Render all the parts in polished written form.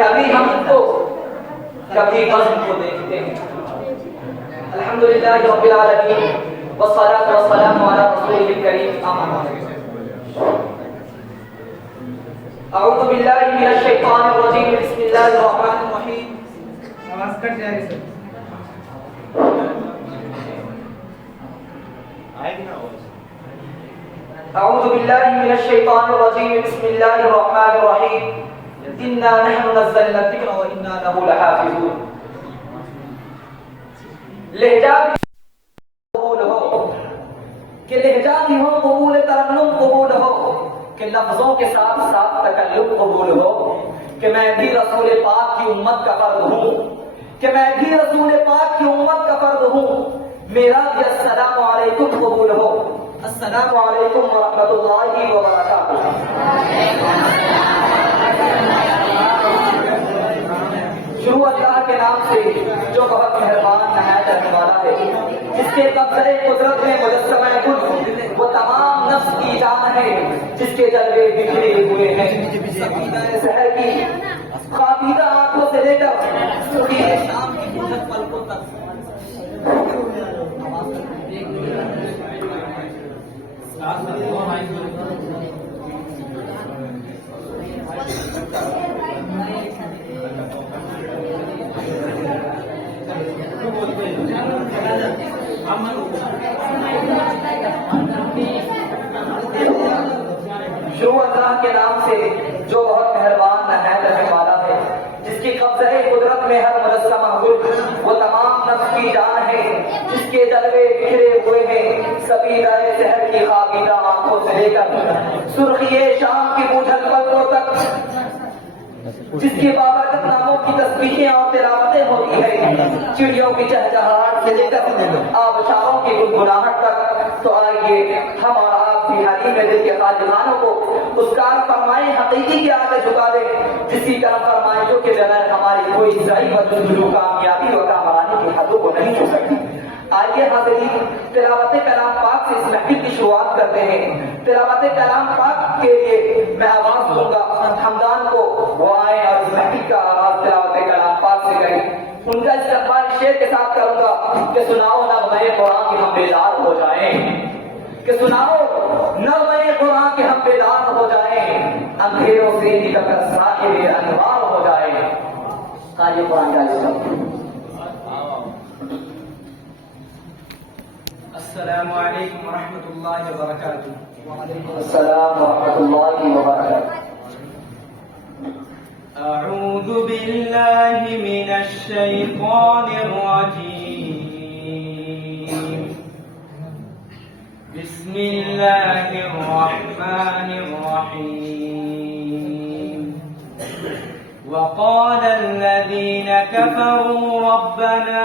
कभी हम उनको कभी वज़्न को देखते हैं। अल्हम्दुलिल्लाह रब्बिल आलमीन वस्सलातु वस्सलामु अला रसूलिल करीम अम्मा बाद। अऊज़ु बिल्लाहि मिनश शैतानिर रजीम बिस्मिल्लाहिर रहमानिर रहीम। आवाज कट जाएगी सर। आएगी ना आवाज। अऊज़ु बिल्लाहि मिनश शैतानिर रजीम बिस्मिल्लाहिर रहमानिर रहीम। इन्ना नहनु नज़्ज़लना ज़िक्रा व इन्ना लहु लहाफ़िज़ून। लहजा भी कबूल हो कि लहजा भी हो कबूल, तरन्नुम कबूल हो कि लफ्ज़ों के साथ साथ तकल्लुम कबूल हो कि मैं भी रसूल पाक की उम्मत का फर्द हूँ, कि मैं भी रसूल पाक की उम्मत का फर्द हूँ। मेरा भी अस्सलामु अलैकुम कबूल हो। अस्सलामु अलैकुम व रहमतुल्लाहि व बरकातुहू। शुरू अल्लाह के नाम से जो बहुत मेहरबान नहायत रहने वाला है, जिसके कब्ज़े कुदरत में मुजस्समा कुल वो तमाम नफ्स की जान है, जिसके जलवे बिखरे हुए हैं सकीना सहर की खाबीदा आंखों से लेकर सुबह शाम की बुझत पलकों तक। शुरू अल्लाह के नाम से जो बहुत मेहरबान नहायत रहने वाला है, जिसकी कब्ज़े कुदरत में हर मुजस्समा गुल वो तमाम नफ्स की जान है, जिसके जलवे बिखरे हुए हैं सबीराए शहर की खाबीदा आंखों से लेकर सुर्खिए शाम की बूझल पलकों तक, जिसकी बाबरकत नामों की तस्बीहें और तिलावतें होती है, चिड़ियों की चहचहाहट से लेकर आबशारों की गुनगुनाहट तक। तो आइए हम और आप भी हलीम दिल के खादिमानों को उस कार फरमाए हकीकी के आगे झुका दे, जिसकी तरह फरमाइशों के बगैर हमारी कोई सही बदजुलू कामयाबी व कामरानी की हदों को नहीं छू सकती। आइए हाज़रीन, तिलावत कलाम पाक से इस महफिल की शुरुआत करते हैं। तिलावत कलाम पाक के लिए मैं आवाज दूंगा हमदान को, वो आए और इस महफिल का आगाज तिलावत कलाम पाक से करें। उनका इस्तकबाल शेर के साथ करूंगा कि सुनाओ नग़्मे कुरान के हम बेदार हो जाएं, कि सुनाओ नग़्मे कुरान के हम बेदार हो जाएं, अंधेरों से निकलकर साहिब अनवार हो जाएं। आइए कुरान का अस्सलामु अलैकुम व रहमतुल्लाहि व बरकातुहू। वालेकुम अस्सलाम व रहमतुल्लाहि व बरकातुहू। अऊज़ु बिल्लाहि मिनश शैतानिर रजीम। बिस्मिल्लाहिर रहमानिर रहीम। वक़ाल अल्लज़ीना कफ़रू रब्बना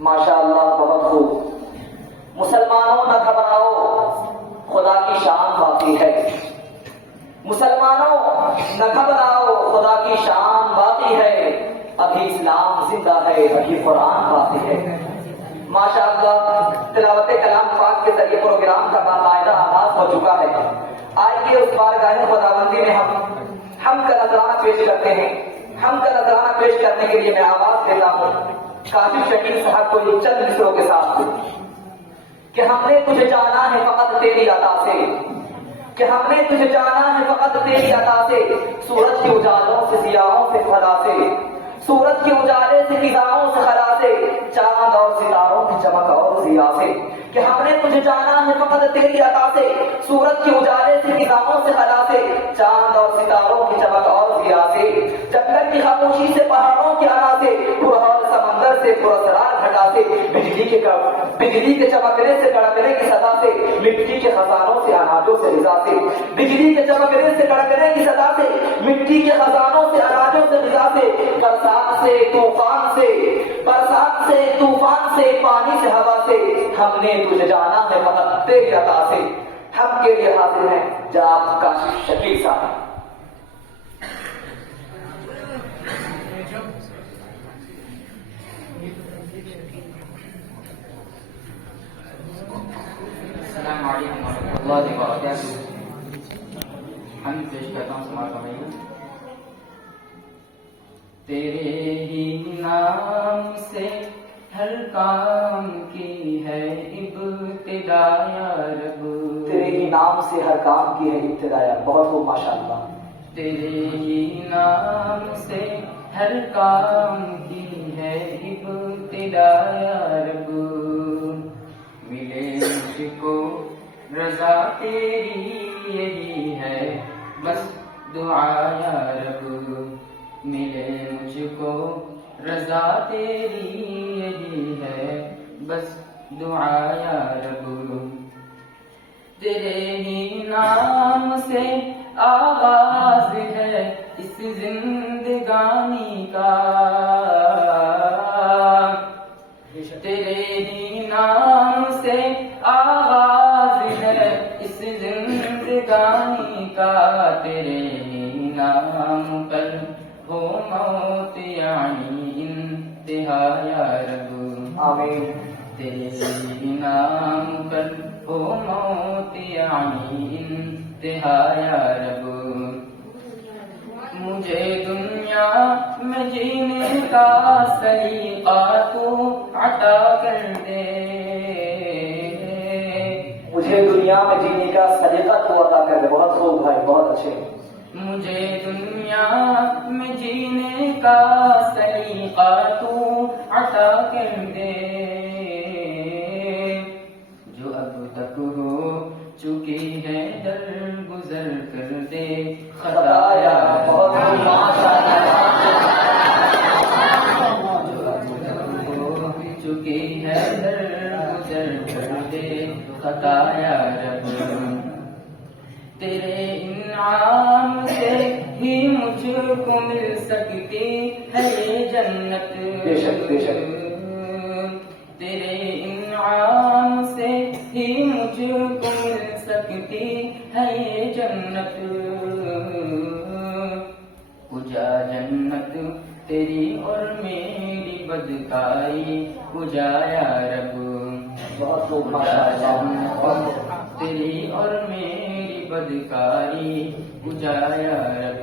माशाअल्लाह, बहुत खूब। मुसलमानों न घबराओ, खुदा की शान बाकी है। मुसलमानों न घबराओ, खुदा की शान बाकी है। अभी इस्लाम जिंदा है, अभी कुरान बाकी है। माशाअल्लाह, तिलावत कलाम पाक पाक के जरिए प्रोग्राम का बाकायदा आगाज हो चुका है। आइए उस बारगाह खुदाबंदी में हम का नजराना पेश करते हैं। हम का नजराना पेश करने के लिए मैं आवाज देता हूँ काशिफ शकील साहब को ये चंद मिसरों के साथ कि हमने तुझे जाना है फकत तेरी अता से, कि हमने तुझे जाना है फकत तेरी अता से, सूरज के उजालों से सियाहों से खला से, सूरज के उजाले से फिजाओं से खला से, चांद और सितारों की चमक और जिया से, कि हमने तुझे जाना है फकत तेरी अता से, सूरज के उजाले से फिजाओं से खला से, चांद और सितारों की चमक और जिया से, जंगल की खामोशी से पहाड़ों के आना से, पुरहर समंदर से पुरस्कार घटा से, बिजली के चमकने से कड़कने की सदा से, मिट्टी के खजानों से अनाजों से रिजा से, बिजली के चमकने से कड़कने की सदा से, मिट्टी के खजानों से अनाजों से रिजा से, बरसात से तूफान से, बरसात से तूफान से, पानी से हवा से, हमने तुझे जाना है फकत तेरी अता से। हम के लिए हाजिर हैं जनाब काशिफ शकील साहब। हम पेश करता हूँ समाज का भाई। तेरे ही नाम से हर काम की है इब्तिदा या रब, तेरे ही नाम से हर काम की है इब्तिदा या, बहुत खूब माशाअल्लाह। तेरे ही नाम से हर काम की है इब्तिदा या रब, मिले मुझको रजा तेरी यही है बस दुआ या रब, मिले मुझको रजा तेरी यही है बस दुआ या रब, तेरे ही नाम से आगाज है इस जिंदगानी का, तेरे ही नाम से आगाज है इस जिंदगानी का, तेरे ही नाम पर हो मौत यानी इंतहा या रब, आमीन। तेरे ही नाम पर हो मौत यानी इंतहा या रब, मुझे दुनिया में जीने का सलीका तू अता कर दे, मुझे दुनिया में जीने का सलीका तू अता कर दे। बहुत खूब भाई, बहुत अच्छे। मुझे दुनिया में जीने का सलीका तू अता कर दे, जो अब तक हो चुकी है दर गुजर कर दे खताया, बहुत खूब माशाअल्लाह। जो अब तक हो चुकी है दर गुजर कर दे खताया रब, तेरे इनाम से ही मुझको मिल सकती है ये जन्नत, बेशक बेशक। तेरे इनाम से ही मुझको मिल सकती है ये जन्नत, पूजा जन्नत तेरी और मेरी बदकारी पूजा या रब, बहुत खूब पूजा माशाअल्लाह। जन्नत तेरी और मेरी बदकारी पूजा या रब,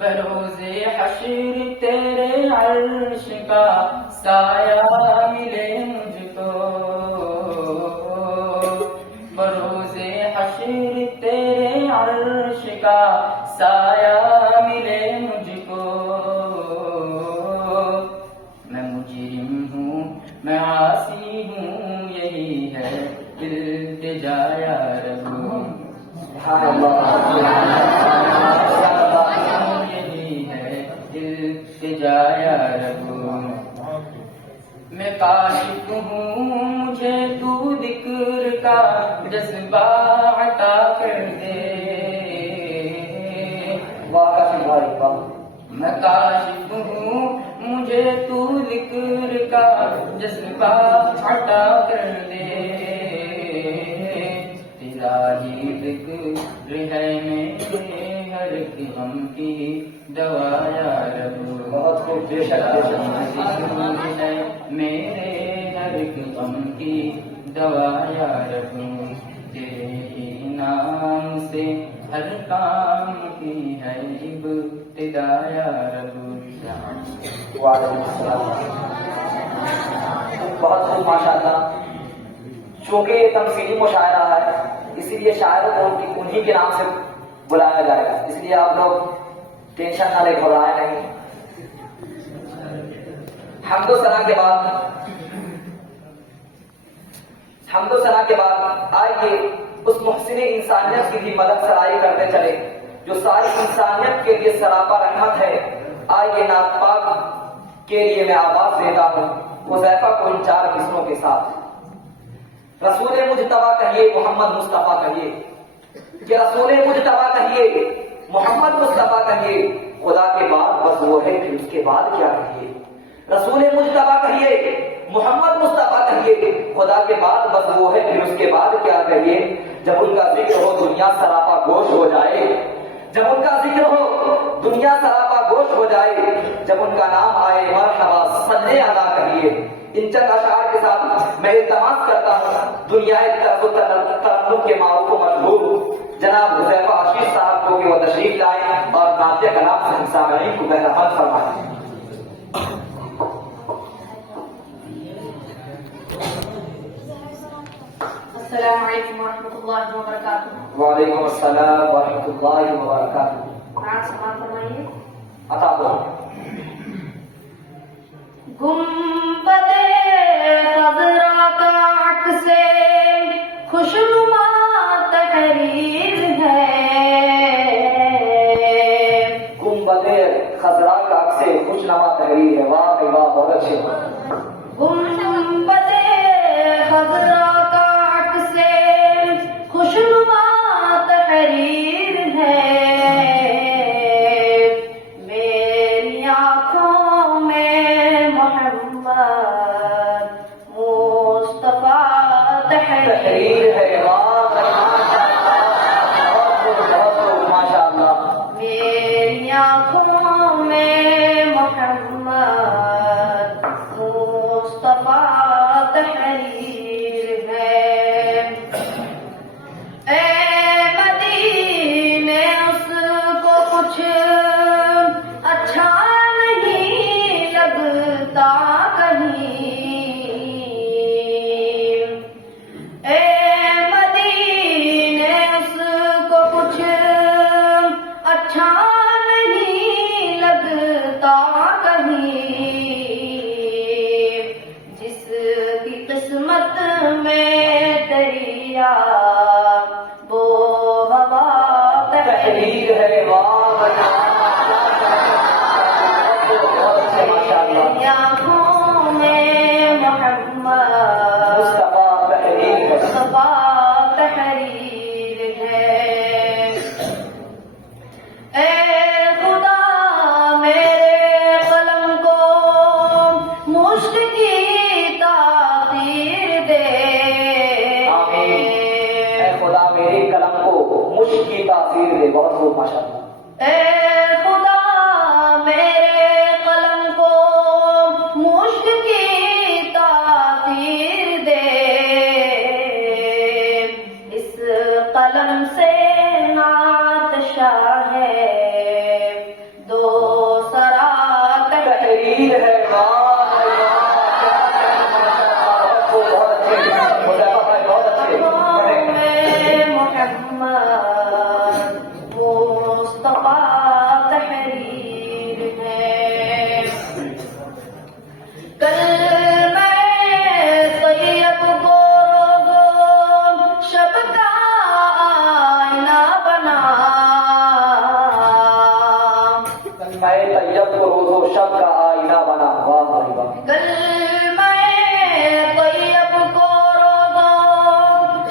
बरोज़े हश्र तेरे अर्श का साया मिले मुझको, बरोज़े हश्र तेरे अर्श का साया मिले मुझको, मैं मुजरिम हूँ मैं आसी हूँ यही है इल्तिजा या रब, यही है इल्तिजा या रब, मैं काशिफ हूँ मुझे तू जिक्र का जज्बा अता कर दे, वाह काशिफ भाई वाह। मैं काशिफ हूँ मुझे तू जिक्र का जज्बा अता कर दे, तेरा ही जिक्र है मेरे हर गम की दवा या रब, बहुत खूब बेशक बेशक। है मेरे हर गम की दवा या रब, तेरे इनाम से हर काम की है इब्तिदा या रब। बहुत खूब माशाअल्लाह। चूंकि ये तमसीली मुशायरा है इसीलिए शायर को उन्हीं के नाम से बुलाया जाएगा, इसलिए आप लोग टेंशन ना ले, घबराए नहीं। हमदो सना के बाद आइए उस मुहसिन इंसानियत की भी मदद सराई करते चले जो सारी इंसानियत के लिए सरापा रहमत है। आइए नात पाक के लिए मैं आवाज देता हूँ हुज़ैफा को इन 4 किस्मों के साथ। रसूल मुजतबा कहिए, मोहम्मद मुस्तफा कहिए, कि रसूल मुजतबा कहिए, मोहम्मद मुस्तफा कहिए, खुदा के बाद बस वो है, फिर उसके बाद क्या कहिए। रसूल मुजतबा कहिए, मोहम्मद मुस्तफा कहिए, खुदा के बाद बस वो है, फिर उसके बाद क्या कहिए। जब उनका जिक्र हो दुनिया सरापा गोश हो जाए, जब उनका जिक्र हो दुनिया सरापा गोश हो जाए, जब उनका नाम आए मरहबा सल्ले अला कहिए। इन चंद अशार के साथ मैं इल्तमास करता हूँ दुनिया तरन्नुम के मारूफ व मशहूर जनाब हुज़ैफा आशीष साहब को कि वो तशरीफ लाए और नातिया कलाम से सामईन को बहरहमत फरमाएं। अस्सलाम वालेकुम रहमतुल्लाहि व बरकातुहू। वालेकुम अस्सलाम व रहमतुल्लाहि व बरकातुहू। कुरान समाअत फरमाइए। अता दो। गुंबदे खज़रा का अक्से खुशनुमा तहरीर है। गुंबदे खज़रा का अक्से खुशनुमा तहरीर है। वाह भाई वाह, बहुत अच्छे। गुंबदे खज़रा का अक्से खुशनुमा तहरीर है। मेरी आँखों में मोहम्मद मुस्तफा तहरीर है। वाह माशाअल्लाह। मेरी आँखों में मोहम्मद मुस्तफा तहरीर है। ए मदीने उसको कुछ अच्छा नहीं लगता कहीं। ए मदीने उसको कुछ अच्छा नहीं लगता कहीं। जिसकी किस्मत में दरिया वो हवा तहरीर है। वाह मेरी आँखों में मोहम्मद मुस्तफा तहरीर है। मुस्तफा तहरीर है। ए खुदा मेरे कलम को मुश्क की तासीर दे। आमीन। ऐ खुदा मेरे कलम को मुश्क की तासीर दे। बहुत खूब माशाअल्लाह। ए खुदा मेरे कलम को मुश्क की तासीर दे। इस कलम से नात शाहे दो सरा तहरीर है। वाह बहुत अच्छे, हुज़ैफा भाई बहुत अच्छे। मोहम्मद मुस्तफा तहरीर है। कल मैं सैयद को रोज़ो शब का आईना बना। मैं तैयब को रोज़ो शब का आईना बना। वाह भाई वाह। कल मैं तैयब को रोज़ो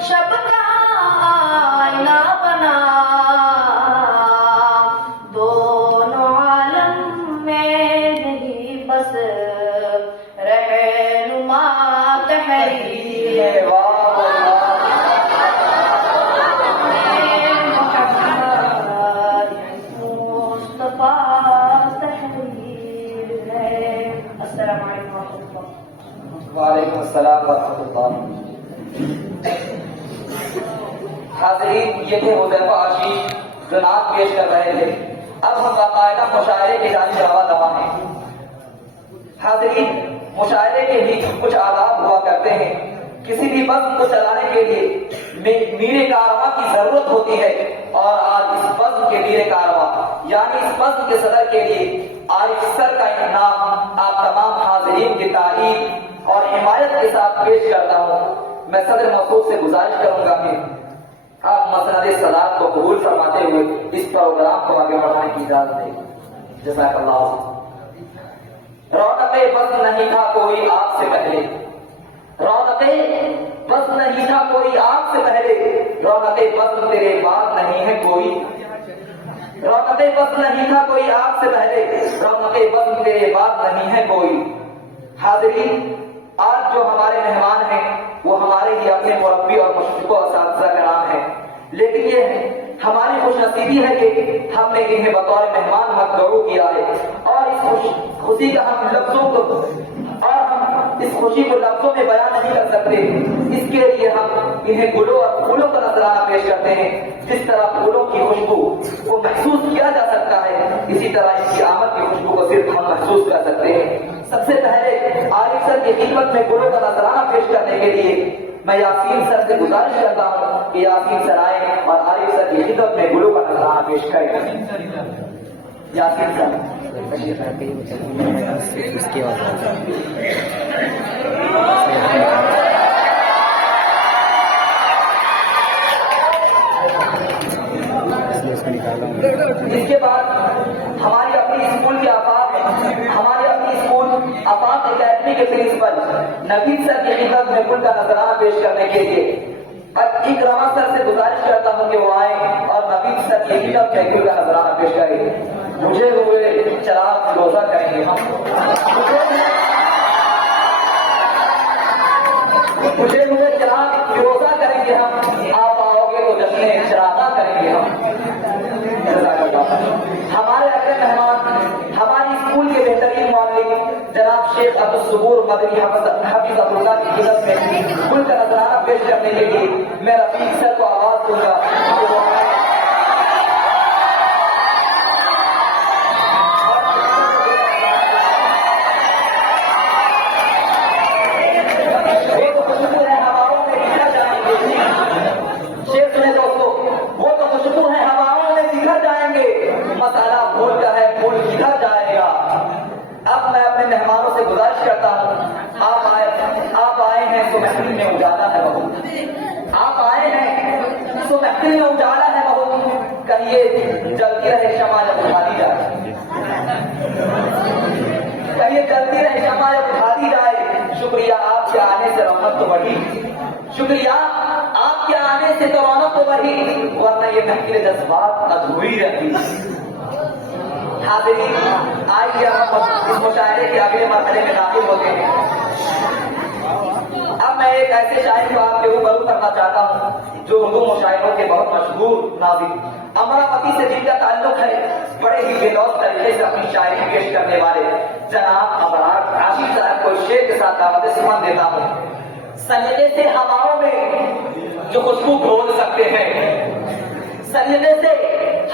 शब का आईना बना। दोनों आलम में नहीं बस रहनुमा तहरीर है। वाह भाई वाह। मोहम्मद मुस्तफा तहरीर है। अस्सलाम वालेकुम। वालेकुम अस्सलाम व रहमतुल्लाह। हाज़रीन, ये थे हुज़ैफ़ा आशीष जो नात पेश कर रहे थे। अब हम बाकायदा मुशायरे के जानिब रवा हैं। हाज़रीन, मुशायरे के भी कुछ आदाब हुआ करते हैं। किसी भी बज़्म को चलाने के लिए मीरे कारवां की जरूरत होती है, और आज इस बज़्म के मीरे कारवां यानी इस बज़्म के सदर के लिए आरिफ सर का इनाम आप तमाम हाज़रीन की तारीफ और हिमायत के साथ पेश करता हूँ। मैं सदर मसूद से गुजारिश करूंगा कि आप मसनद सलात को कबूल फरमाते हुए इस प्रोग्राम को आगे बढ़ाने की इजाजत दें। जज़ाकल्लाह। रौनक़े बज़्म नहीं था कोई आपसे पहले, रौनक़े बज़्म नहीं था कोई आपसे पहले, रौनक़े बज़्म तेरे बाद नहीं है कोई, रौनक़े बज़्म नहीं था कोई आपसे पहले, रौनक़े बज़्म तेरे बाद नहीं है कोई। हाज़रीन, आज जो हमारे मेहमान हैं वो हमारे ही अपने मुरब्बी और मुशफ़िक़ और असातिज़ा का नाम है, लेकिन ये हमारी खुशनसीबी है कि हमने इन्हें बतौर मेहमान मदऊ किया है, और इस खुशी का हम लफ्जों को इस खुशी को लफ्जों में बयान नहीं कर सकते। इसके लिए हम इन्हें गुलों और फूलों का नजराना पेश करते हैं। जिस तरह फूलों की खुशबू को महसूस किया जा सकता है, इसी तरह इनकी आमद की खुशबू को सिर्फ हम महसूस कर सकते हैं। सबसे पहले आरिफ सर की खिदमत में गुलों का नजराना पेश करने के लिए मैं यासीन सर से गुजारिश करता हूँ कि यासीन सर आए और आरिफ सर की खिदमत में गुलों का नजराना पेश करें। यासीन सर इसकी आवाज इसके बाद हमारी अपनी स्कूल की हमारी अपनी स्कूल आफाक एकेडमी के प्रिंसिपल नवीद सर की खिदमत में कुल का नजराना पेश करने के लिए इकरामा सर से गुजारिश करता हूँ कि वो आए और नवीद सर की खिदमत में कुल का नजराना पेश करेंगे। मुझे हुए चराग रोजा करेंगे हम, मुझे हुए चराग रोजा करेंगे हम, आप आओगे तो जश्न चरागा करेंगे हम। हमारे अगले मेहमान हमारी स्कूल के बेहतरीन मौलवी जनाब शेख अब्दुल सबूर मदनी हफिज़हुल्लाह की खिदमत में कुल का नजराना पेश करने के लिए मैं रफीक सर को आवाज दूंगा। मसाला फूल का है, फूल किधर जाएगा। अब मैं अपने मेहमानों से गुजारिश करता हूँ, आप आए हैं तो महफिल में उजाला है बहुत, आप आए हैं तो महफिल में उजाला है बहुत, कहिए जल्दी रहे शमा जब उठा दी जाए, कहिए जल्दी रहे शमा जब उठा दी जाए। शुक्रिया आपके आने से रौनक तो बढ़ी, शुक्रिया आपके आने से तो रौनक तो बढ़ी, वरना ये महफिल जज्बात अधूरी रहती। हाज़रीन, आइए हम इस मुशायरे के अगले मरहले में दाखिल होते हैं। अब मैं एक ऐसे शायर को आपके रूबरू करना चाहता हूँ जो उर्दू मुशायरों के बहुत मशहूर नाज़िम अमरावती से जिनका ताल्लुक है, बड़े ही बेलौस तरीके से अपनी शायरी पेश करने वाले जनाब अबरार राशिद साहब को शेर के साथ दावत सुमन देता हूँ। सन्यदे से हवाओं में जो खुशबू घोल सकते हैं, सन्यदे से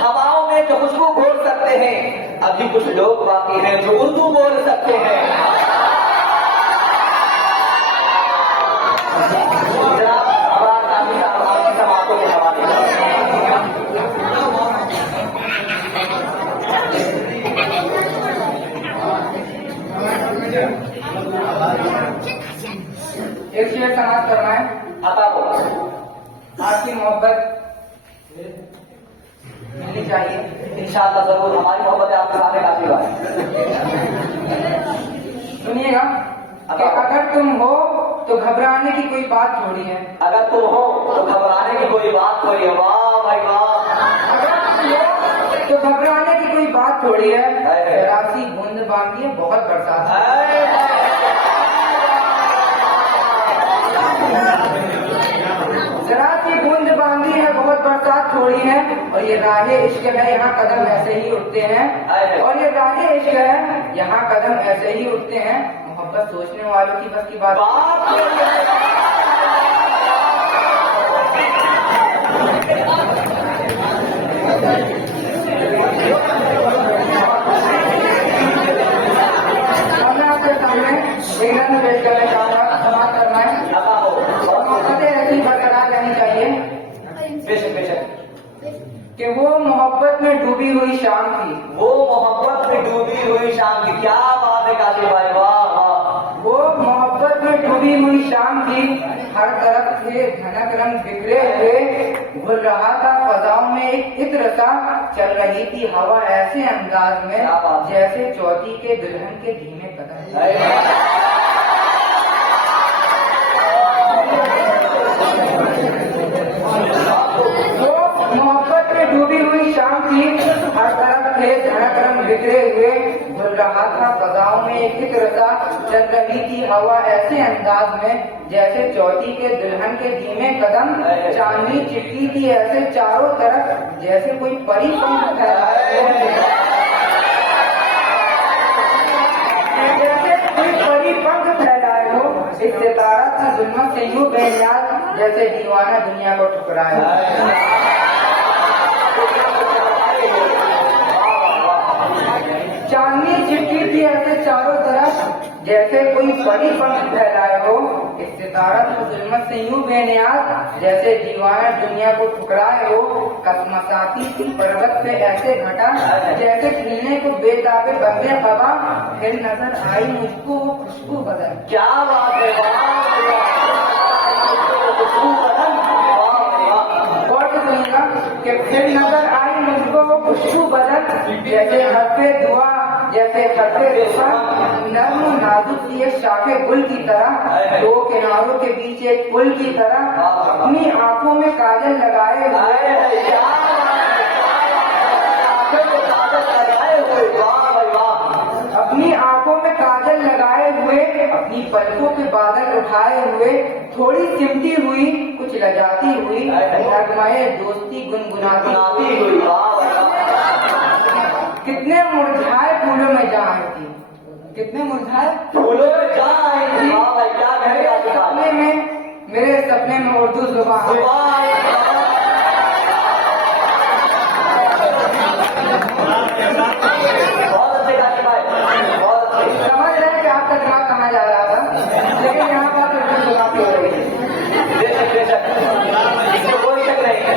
हवाओं में जो खुशबू घोल सकते हैं, अभी कुछ लोग बाकी हैं जो उर्दू बोल सकते हैं। जनाब अबरार राशिद साहब आपकी समातों के हवाले एक शेर समाप्त करना है। आता हो आपकी मोहब्बत मिलनी चाहिए इंशाअल्लाह जरूर, हमारी मोहब्बत आपके सामने काफी बात। सुनिएगा कि अगर तुम हो तो घबराने की कोई बात थोड़ी है, अगर तुम हो तो घबराने की कोई बात थोड़ी है। वाह भाई वाह, तो घबराने की कोई बात थोड़ी है। राशि बूंद बांधी है, बहुत बरसात है। जरा सी बूंद बांधी है, बहुत बरसात थोड़ी है, और ये राहे इश्क है, यहाँ कदम ऐसे ही उठते हैं। और ये राहे इश्क है, यहाँ कदम ऐसे ही उठते हैं। मोहब्बत सोचने वालों की बस की बात। कि वो मोहब्बत में डूबी हुई शाम थी। वो मोहब्बत में डूबी हुई शाम की, क्या बात है काशिफ भाई, वाह वाह। वो मोहब्बत में डूबी हुई शाम थी, हर तरफ से घनक रंग बिखरे हुए घुल रहा था फजाओं में एक इत्र सा, चल रही थी हवा ऐसे अंदाज में क्या बात है। जैसे चौथी के दुल्हन के धीमे कदम। मोहब्बत में डूबी हुई शाम थी, हर तरफ से धनक रंग बिखरे हुए घुल रहा था फजाओं में एक इत्र सा, चल रही थी हवा ऐसे अंदाज में जैसे चौथी के दुल्हन के धीमे कदम। चांदनी चिपकी थी ऐसे चारों तरफ जैसे कोई परी पंख फैलाए जैसे कोई परी पंख फैलाए हो। इस सितारा की जुल्मत से यूं बेनियाज जैसे दीवाना दुनिया को ठुकराए। चांदनी चिपकी थी ऐसे चारों तरफ जैसे कोई परी पंख फैलाए हो। इस सितारा की जुल्मत से यूं बेनियाज जैसे दीवाना दुनिया को ठुकराए हो। कसमसाती थी पर्वत पे ऐसे घटा जैसे खिलने को बेताबे बंदे हवा, फिर नजर आई मुझको वो खुशबू बदल। क्या बात है, और सुनिएगा कि फिर नजर आई मुझको वो खुशबू बदल, जैसे हरफे दुआ जैसे हरफे रुखा, नर्म नाजुक ये शाखे गुल की तरह, दो किनारों के बीच एक पुल की तरह, अपनी आंखों में काजल लगाए हुए अपनी आंखों में काजल लगाए हुए, अपनी पलकों के बादल उठाए हुए, थोड़ी सिमटी हुई कुछ लजाती हुई, नगमाए दोस्ती गुनगुनाती हुई। कितने मुरझाए फूलों में जा आई थी, कितने मुरझाए फूलों में जा आई थी। वाह भाई, क्या कहेगा सपने में, मेरे सपने में उर्दू जुबान। बहुत अच्छे काशिफ भाई, बहुत अच्छे। समझ रहे हैं कि आपका दिमाग कहाँ जा रहा था, लेकिन यहाँ पर उर्दू जुबान हो रही है। बेशक, इसमें कोई शक नहीं है।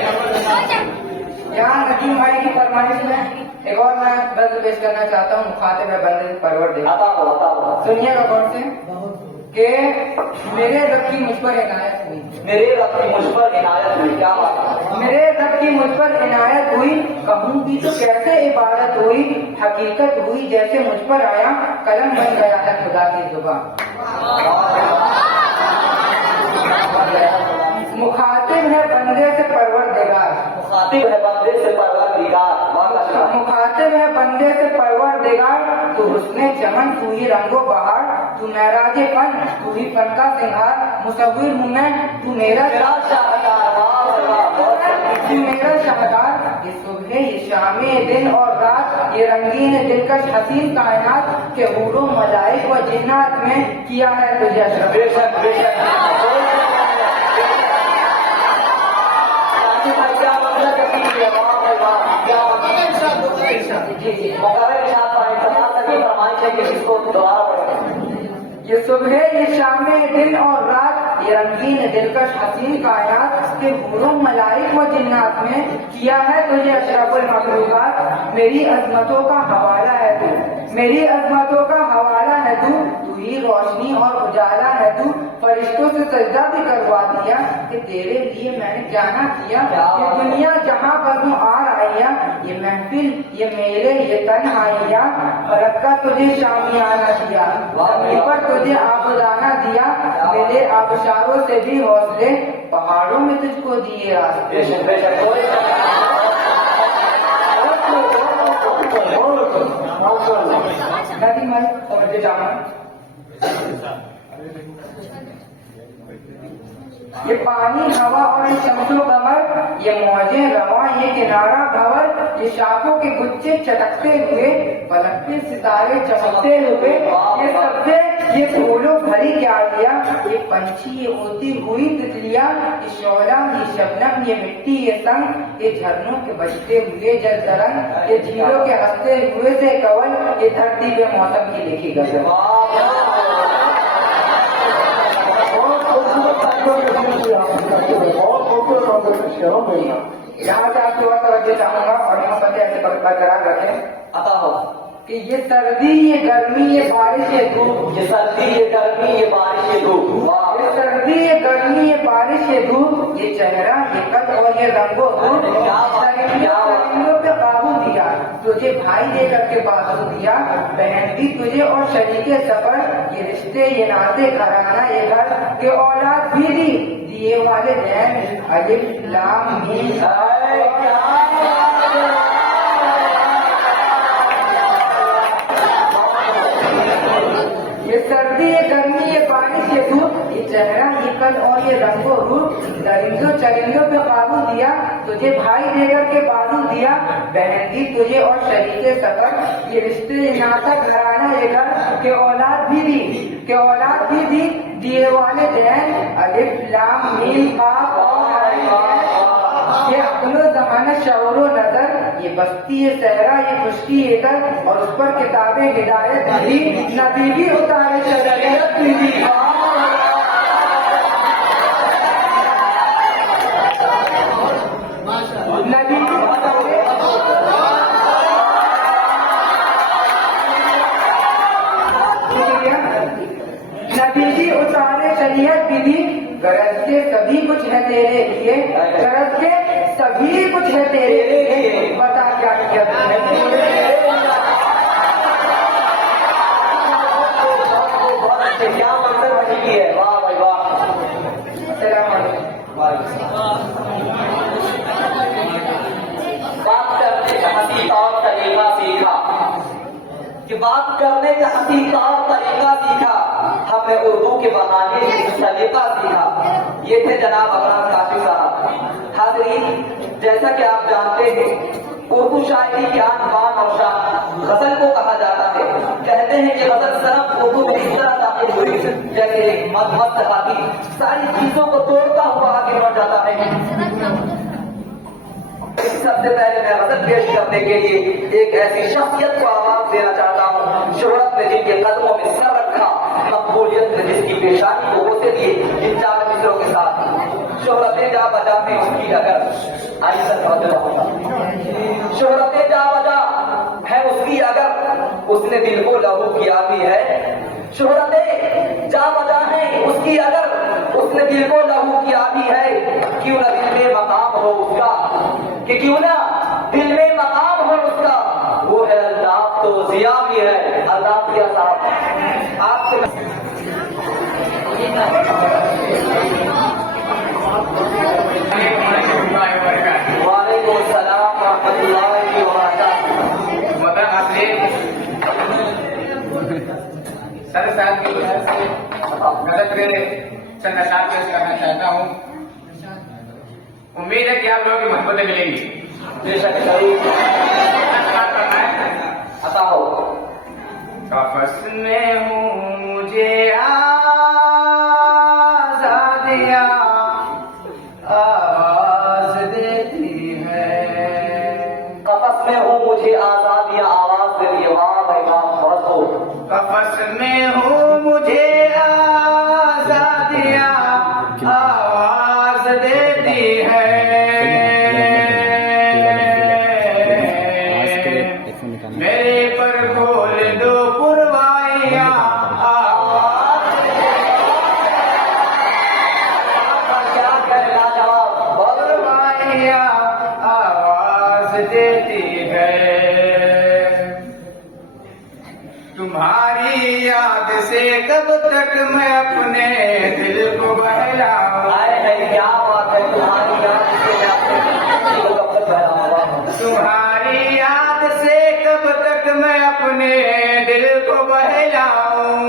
यहाँ नकीम भाई की फरमाइश में एक और मैं बंद पेश करना चाहता हूँ, मुखातिब है बंदे परवर दे। बताओ। सुनिएगा कौन से कि मेरे रब की मुझ पर इनायत हुई, मेरे रब की मुझ पर इनायत हुई। क्या बात है, मेरे रब की मुझ पर इनायत हुई, कहूँगी तो कैसे इबादत हुई, हकीकत हुई जैसे मुझ पर आया कलम बन गया है खुदा की जुबान। मुखातिब है बंदे से परवरदिगार, मुखातिब है बंदे से परवरदिगार। मुखातिब है बंदे से परवरदिगार, तू हुस्ने चमन तू ही रंगो बहार, तू महराजे फन तू ही फन का सिंगार, मुसव्विर हूँ मैं तू मेरा शाहकार। तू मेरा शाहकार। ये सुबह ये शामे दिन और रात, ये रंगीन दिलकश हसीन कायनात के हूरों मलाइक व जिन्नात में किया है तुझे अशरफ। बेशक बेशक, क्या मतलब है, वाह भाई वाह, क्या जी मुकर्रर इरशाद फरमाइश है कि इसको दोबारा पढ़ें। ये सुबह ये शामे दिन और रात, ये रंगीन दिलकश हसीन कायनात के हूरों मलाइक व जिन्नात में किया है तुझे अशरफुल मखलूकात। मेरी अजमतों का हवाला है तू, मेरी अजमतों का हवाला है तू, तू ही रोशनी और उजाला है तू, फरिश्तों से सजदा भी करवा दिया कि तेरे लिए मैंने क्या ना किया। ये दुनिया जहाँ पर हूँ आ रहा, ये महफिल ये मेरे ये तन्हाइयाँ, फलक का तुझे शामियाना दिया, जमीन पर तुझे आबदाना दिया, मेरे आबशारों से भी हौसले पहाड़ों में तुझको दिए रास्ते। बेशक बेशक, नदी भाई समझे जाना, ये पानी हवा और ये शमसो कमर, ये मौजें रवा ये किनारा भंवर, ये शाखों के गुच्छे चटकते हुए, पलकते सितारे चमकते हुए, ये सब्जे ये फूलों भरी क्या लिया, ये पंछी ये उड़ती हुई तितलियां, ये शोला ये शबनम ये मिट्टी ये संग, ये झरनों के बजते हुए जल तरंग, ये झीलों के हंसते हुए से कवल, ये धरती पे मौसम की लिखी गजल। और खूबसूरत शेरों में यहाँ से आपकी और तवज्जो चाहूंगा और मोहब्बत ऐसे बरकरार रखें अता हो कि ये सर्दी, ये गर्मी, ये बारिश, ये धूप, ये सर्दी, ये गर्मी, ये बारिश, ये धूप, वाह। ये सर्दी, ये गर्मी, ये बारिश, ये धूप, ये चेहरा, ये कद और ये रंगो रूप, परिंदों पे काबू दिया, तुझे भाई देकर के बाजू दिया, बहन दी तुझे और शरीके सफर, ये रिश्ते, ये नाते, घराना, ये घर के औलाद भी दी, दिए वाले दैन, अलिफ लाम मीम। ये सर्दी, ये गर्मी, ये बारिश, ये धूप, ये चेहरा, ये कद और ये रंगो रूप, दरिंदों चरिंदों पे काबू दिया, तुझे भाई देकर के बाजू दिया, बहन दी तुझे और शरीके सफर, ये रिश्ते, ये नाता, घराना, ये घर के औलाद भी दी, दिए वाले दैन, अलिफ लाम मीम काफ और ये अपनो जमाना शौरो नजर, ये बस्ती, ये सहरा, ये खुशकी, ये दर और उस पर किताबें हिदायत दी, नबी भी उतारे शरीयत दी। नबी भी उतारे शरीयत दी, गरज के सभी कुछ है तेरे लिए, गरज के सभी कुछ है तेरे लिए, बता क्या किया तुमने। क्या मंजर बनी है, वाह भाई वाह। बात करने का हसीका और तरीका सीखा, कि बात करने का हसीका और तरीका सीखा, हमने उर्दू के बहाने से सलीका सीखा। ये थे जनाब अमरान काशिफ साहब। हाज़रीन, जैसा कि आप जानते हैं उर्दू शायरी की आन बान और शान गजल को कहा जाता है। कहते हैं कि गजल सिर्फ उर्दू में इस तरह दाखिल हुई जैसे मस्त हाथी सारी चीजों को तोड़ता हुआ आगे बढ़ जाता है। सबसे पहले मैं गजल पेश करने के लिए एक ऐसी शख्सियत को आवाज देना चाहता हूँ, शोहरत ने जिनके कदमों में सर रखा, मकबूलियत ने जिसकी पेशानी को वो से दिए, इन 4 मिसरों के साथ शोहरतें जा बजा में उसकी अगर आई सर शोहरतें जा बजा है उसकी अगर, उसने दिल को लहू किया भी है। शोहरतें जा बजा है उसकी अगर, उसने दिल को लहू किया भी है। क्यों ना दिल में मकाम हो उसका, कि क्यों ना दिल में मकाम हो उसका, वो है अल्लाह तो जिया भी है। अल्लाह किया साहब आपसे वालेकुम सलाम रहमतुल्लाहि व बरकातहू। सर साहब की वजह से गलत मेरे चंद अशार पेश करना चाहता हूँ। उम्मीद है कि आप लोगों की मोहब्बतें मिलेंगी। बेशक जरूर अता हो। कफस में हूँ मुझे आज़ादियाँ आवाज देती है, कफस में हूँ मुझे आजादियाँ आवाज देती है। वाह भाई वाह, बहुत हो। कफस में हूँ मुझे आज़ादियाँ आवाज देती है, मेरे पर खोल दो पुरवाइयाँ क्या कहना जवाब, पुरवाइयाँ आवाज देती है। तुम्हारी याद से कब तक मैं अपने दिल को बहलाऊं, आए है क्या बात है, तुम्हारी याद से मैं अपने दिल को कब तक बहलाऊंगा। तुम्हारी याद से कब तक मैं अपने दिल को बहलाऊं,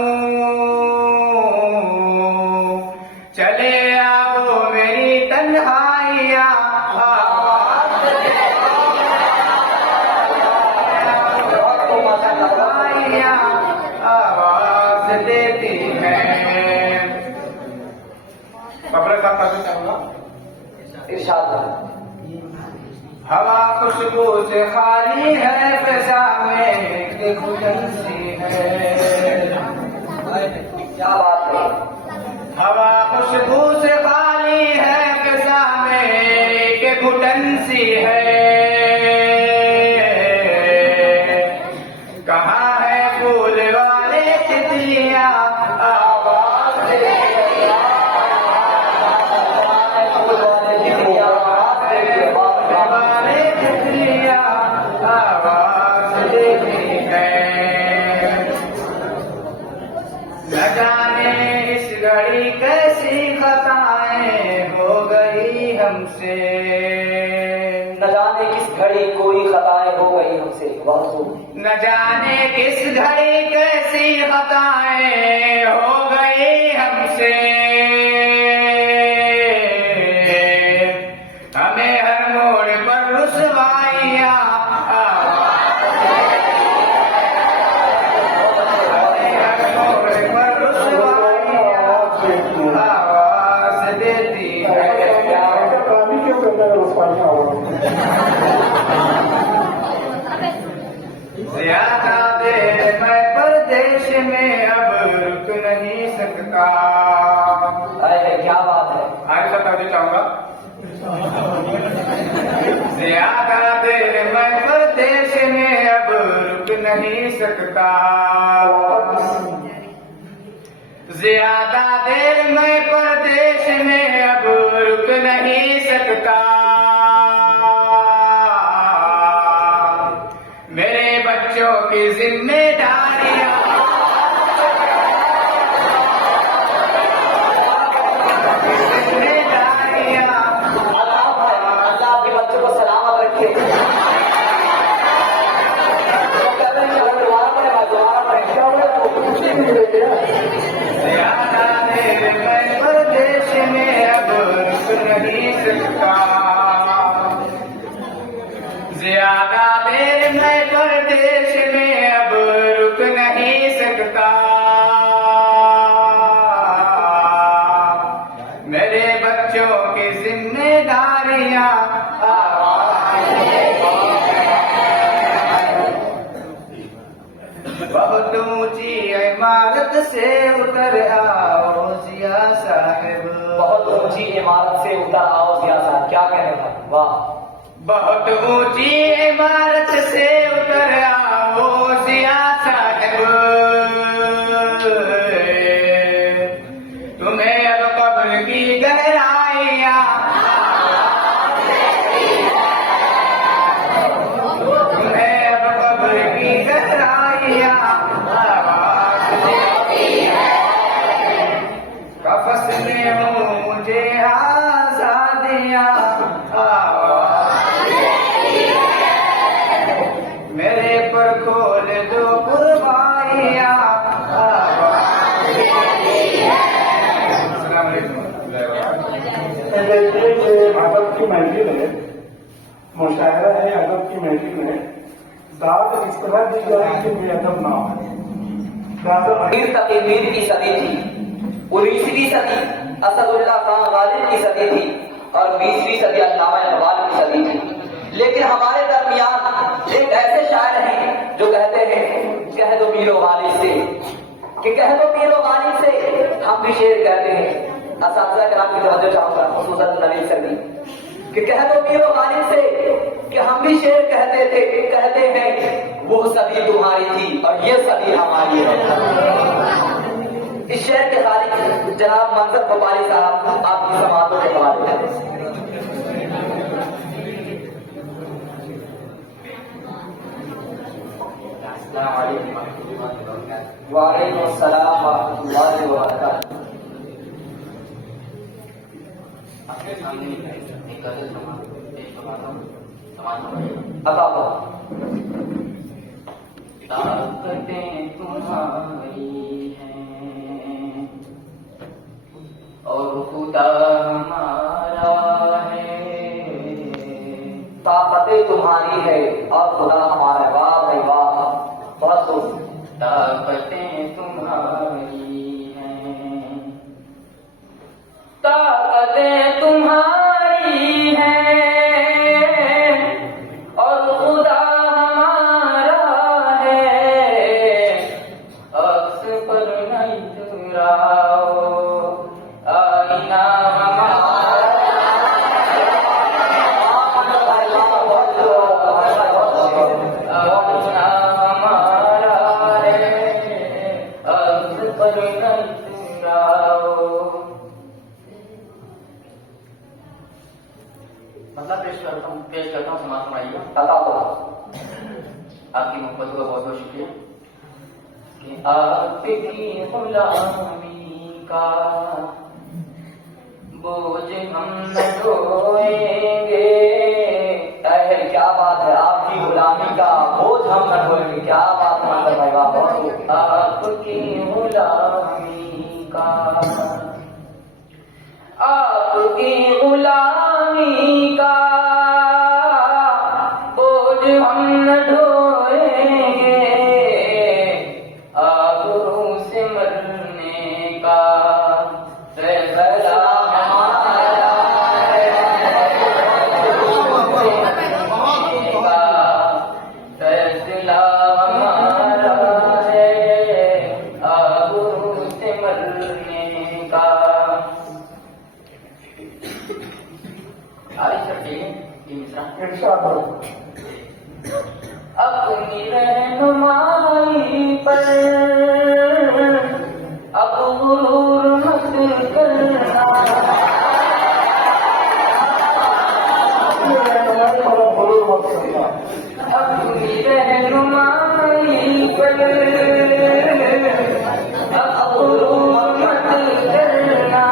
चले आओ मेरी तन्हाइयाँ आवाज देती है। कब्र साहब का चाहूंगा। इरशाद हवा खुशबू से खाली है, पैसा में एक घुटन सी है। क्या बात है, हवा खुशबू से खाली है, पैसा में एक घुटन सी खताएं हो गई हमसे। न जाने किस घड़ी कोई खताएं हो गई हमसे। बहुत खूब। न जाने किस घड़ी कैसी खताएं हो गई हमसे। हमें हर मोड़ पर रुसवाइयां आवाज देती है। ज्यादा देर मैं परदेश में अब रुक नहीं सकता। अरे क्या बात है। आज सब करना चाहूंगा। ज्यादा देर मैं परदेश में अब रुक नहीं सकता। ज्यादा देर मैं परदेश में अब रुक नहीं सकता। मेरे बच्चों की जिम्मेदारियां अल्लाह आपके बच्चों को सलामत रखे। ज्यादा देर मैं परदेश में अब रुक नहीं सकता। ज्यादा देर मैं परदेश में अब रुक नहीं सकता। मेरे बच्चों की जिम्मेदारियां बहुत ऊंची इमारत से उतर आओ जिया साहब। बहुत ऊंची इमारत से उतर आओ जिया साहब। क्या कहने का। वाह। बहुत ऊंची इमारत से उतर आओ जिया साहब। तुम्हें अब कब्र की गहराइयां तुम्हें अब कब्र की गहराइयां आवाज देती है। कफस में हूँ मुझे आजादियां आवाज देती है। मेरे पर खोल दो कुर्बानियां आवाज देती है। अस्सलाम वालेकुम। अदब की महफिल है, मुशायरा है अदब की महफिल में दाद इस तरह दी जाए कि बेअदब ना हो। मीर तकीमीर की सदी थी। 19वीं सदी असदुल्लाह खान गालिब की सदी थी और 20वीं सदी अल्लामा इकबाल की सदी थी। लेकिन हमारे दरमियान एक ऐसे शायर हैं जो कहते हैं कह दो मीरो गालिब से कि कह दो मीरो गालिब से हम भी शेर कहते हैं। असातिज़ा कराम की तवज्जो चाहूंगा खुसूसन नवीन सदी कि कह दो मीरो गालिब से कि हम भी शेर कहते थे कहते हैं वो सदी तुम्हारी थी और ये सदी हमारी है। इस शेर के खालिक जनाब मंजर भोपाली साहब आपकी समातों के हवाले हैं। वालेकुम अस्सलाम व रहमतुल्लाहि व बरकातुहू। आपके सामने एक गजल ताकतें तुम्हारी हैं और खुदा हमारा है। ताकतें तुम्हारी है और खुदा हमारा। वाह भाई वाह। बहुत खूब। ताकतें तुम्हारी हैं ताकतें तुम्हारी हैं और खुदा हमारा है। अक्स पर नहीं चुराओ आईना मतलब पेश करता हूँ समाज सुनाइएगा। आपकी मोहब्बत का बहुत बहुत शुक्रिया कि आपकी गुलामी का बोझ हम न ढोएंगे। ताहिर क्या बात है, आपकी गुलामी का बोझ हम न ढोएंगे। क्या बात है मंजर भाई, वाह बहुत खूब। आपकी गुलामी का, आपकी गुलामी का बोझ हम न ढोएंगे। आबरू से मरने का फैसला हमारा है, फैसला हमारा है, आबरू से मरने का। आगे चलिए ये मिश्रा। इरशाद हो। अपनी रहनुमाई पर अब गुरूर मत करना। अपनी रहनुमाई पर अब गुरूर मत करना।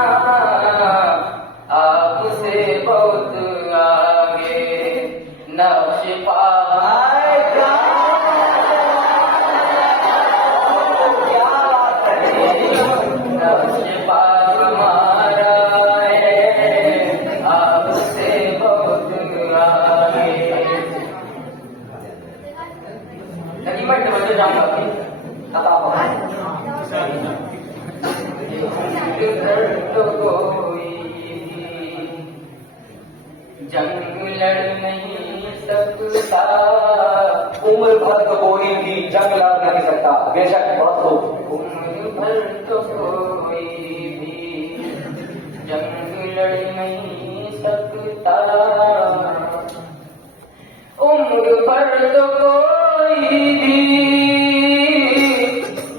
आपसे बहुत आगे नक्श जंग लड़ नहीं सकता। उम्र भर तो कोई भी जंग लड़ नहीं सकता। बेशक बहुत खूब। उम्र भर तो कोई भी जंग लड़ नहीं सकता। उम्र भर तो कोई भी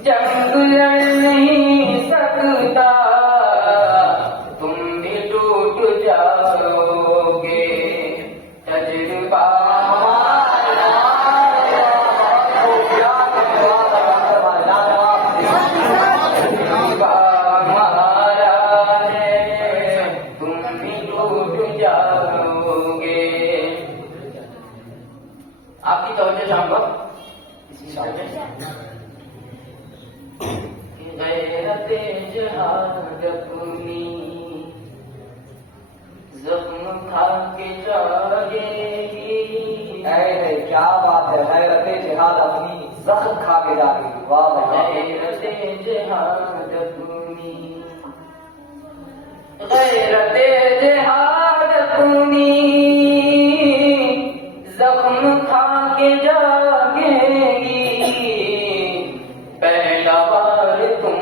जंग लड़ नहीं सकता। तुम भी टूट जाओगे, तजुर्बा हमारा है, तुम भी टूट जाओगे। आपकी तवज्जो चाहूंगा इसी शायर में। गैरते जहाद अपनी जख्म खा के जाएगी। क्या बात है, गैरते जिहाद अपनी जख्म खा के जाएगी। वाह वाह। गैरते जिहाद अपनी, गैरते जिहाद अपनी जख्म खा के जागेगी। पहला बार तुम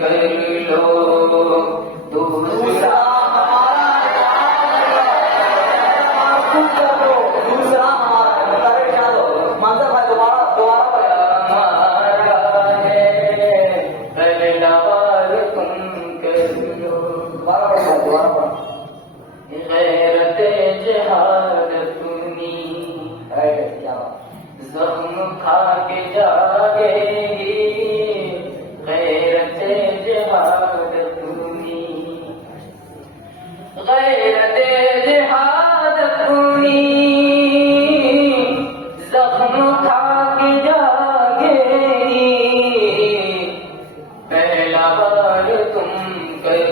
कर लो दूसरा दूसरा मंजर भाई दोबारा हमारा है। पहला बार तुम कर लो दोबारा गैरते जिहाद अपनी क्या बात। जख्म खा के जागेगी। गैरते जिहाद अपनी, गैरते जिहाद अपनी जख्म खा के जागेगी। पहला बार तुम कर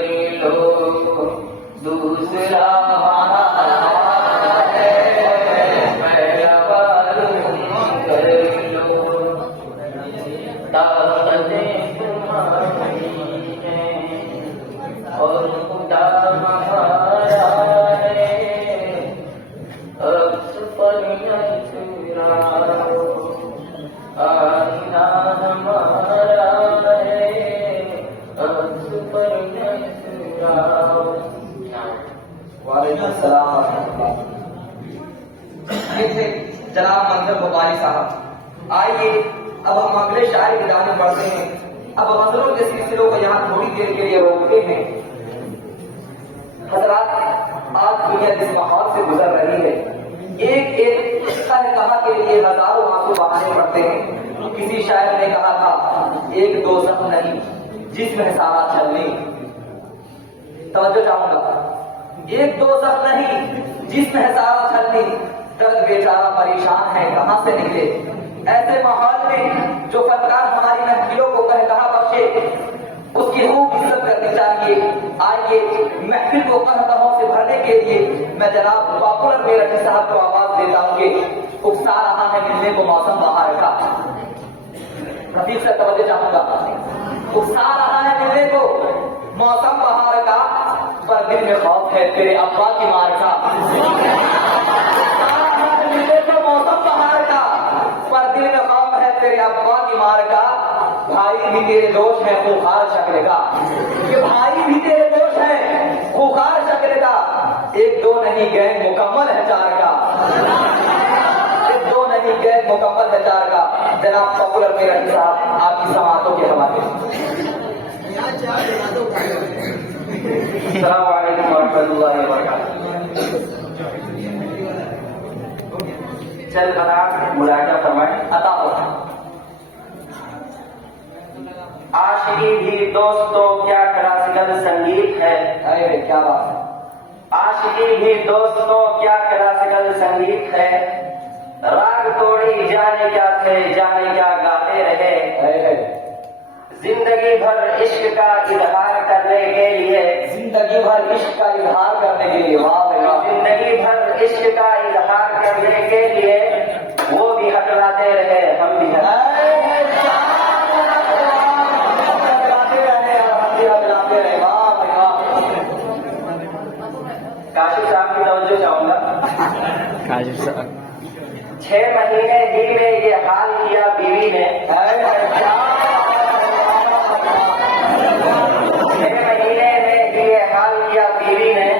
लो दूसरा हमारा है। पहला बार तुम कर लो, ताकतें तुम्हारी हैं और खुदा हमारा है। अक्स पर नजराओ, आईना हमारा है। अक्स पर नजराओ। वालेकुम सलाम। ये थे जनाब मंजर बुखारी साहब। आइए अब हम अगले शायर की जानिब बढ़ते हैं। अब गजलों के सिलसिलों को यहाँ थोड़ी देर के लिए रोकते हैं। हजरात, आज दुनिया जिस माहौल से गुजर रही है, एक एक कहा के लिए हजारों आंसू बहाने पड़ते हैं। किसी शायर ने कहा था, एक दो जख्म नहीं जिसमें सारा चलने। तवज्जो चाहूंगा। एक दो सब नहीं, जिस्म है सारा छलनी, दर्द बेचारा परेशान है कहां से निकले। ऐसे माहौल में जो फनकार हमारी महफिलों को कहकहा बख्शे, उसकी खूब इज्जत करनी चाहिए। आइए महफिल को कहकहों से भरने के लिए मैं जनाब पॉपुलर मेरठी साहब को आवाज देता हूँ कि उकसा रहा है मिलने को मौसम बहार का। रफीक से तवज्जो चाहूंगा। उकसा रहा है मिलने को मौसम बहार का, पर दिल में खौफ है तेरे अब्बा की मार का। मिलने को मौसम बहार का, पर दिल में खौफ है तेरे अब्बा की मार का। भाई भी तेरे दोष है खूंखार शक्ल का, ये भाई भी तेरे दोष है खूंखार शक्ल का। एक दो नहीं गैंग मुकम्मल है चार का, एक दो नहीं गैंग मुकम्मल है चार का। जनाब पॉपुलर मेरठी साहब आपकी समातों के हवाले। अस्सलाम वालेकुम वरहमतुल्लाहि वबरकातुहू। चल बना मुलाजा फरमाए। अता हो आशिकी भी दोस्तों क्या क्लासिकल संगीत है। अरे क्या बात है। आशिकी भी दोस्तों क्या क्लासिकल संगीत है। राग तोड़ी जाने क्या थे जाने क्या गाते रहे। अरे जिंदगी भर इश्क का इजहार करने के लिए, जिंदगी भर इश्क का इजहार करने के लिए, वाह भाई वाह। जिंदगी भर इश्क का इजहार करने के लिए वो भी हटलाते रहे, हम भी काशिफ साहब की तवज्जो चाहूंगा। 6 महीने ही में ये हाल किया बीवी ने। 6 महीने में ही ये हाल किया बीवी ने।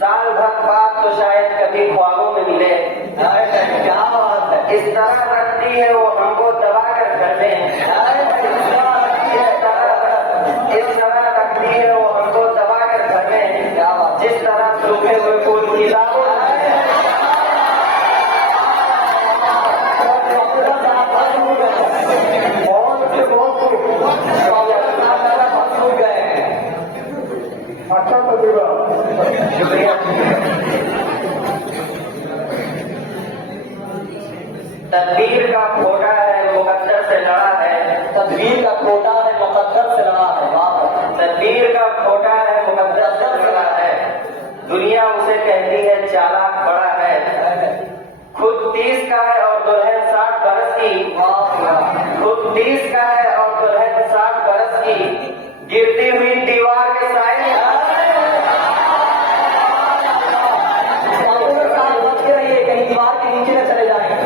साल भर बाद तो शायद कभी ख्वाबों में मिले। क्या बात है। इस तरह रखती है वो हमको दबा कर घर में। इस तरह रखती है वो हमको दबा कर घर में। क्या बात। जिस तरह सूखे हुए फूल की लाओ। अच्छा तजुर्बा। तदबीर का खोटा है मुकद्दर से लड़ा है। तदबीर का खोटा है मुकद्दर से लड़ा है, वाह। तदबीर का खोटा है मुकद्दर से लड़ा है। दुनिया उसे कहती है चालाक बड़ा है। खुद 30 का है और दुल्हन 60 बरस की। खुद 30 का है और दुल्हन 60 बरस की। गिरती हुई दीवार के साए रहिए, कहीं दीवार के नीचे न चले जाएंगे।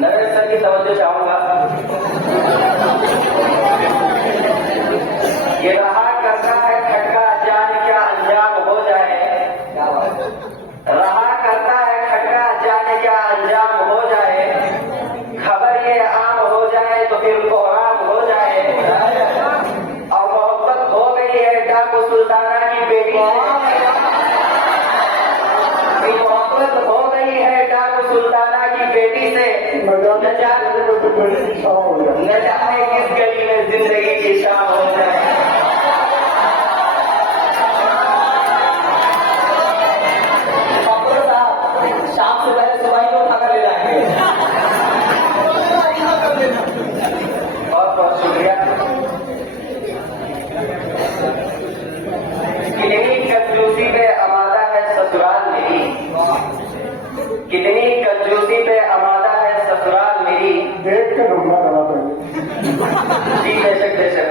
नरेश सर की तवज्जो चाहूंगा। ये रहा करता है खटका जाने क्या अंजाम हो जाए। क्या बात है। रहा करता है खटका जाने क्या अंजाम हो जाए। खबर ये आम हो जाए तो फिर कोहराम हो जाए। और मोहब्बत हो गई है डाकू सुल्ताना की बेटी से। मोहब्बत हो गई है डाकू सुल्ताना की बेटी से। न जाने किस गली में जिंदगी की शाम हो जाए। शाम से पहले सुबह ही उठा कर ले जाएंगे। बहुत बहुत शुक्रिया। कितनी कंजूसी पे आमादा है ससुराल मेरी। कितनी कंजूसी पे आमादा है ससुराल मेरी। देख के ढूंढना करना पड़ेगा। जी बेशक बेशक।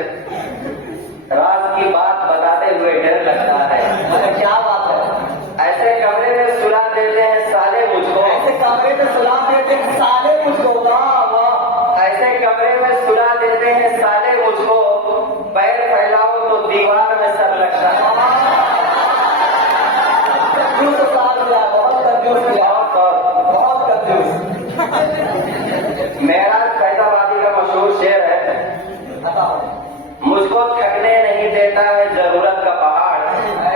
राज की बात बताते हुए डर लगता है। अरे क्या बात है। ऐसे कमरे में सुला देते हैं साले मुझको। ऐसे कमरे में सुला देते हैं साले मुझको, वाह वाह। ऐसे कमरे में सुला देते हैं साले मुझको। पैर फैलाओ तो दीवार में सर लगता है। बहुत कंजूस किया, बहुत कंजूस। मेरा फैजाबादी का मशहूर शेर है। मुझको थकने नहीं देता है जरूरत का पहाड़।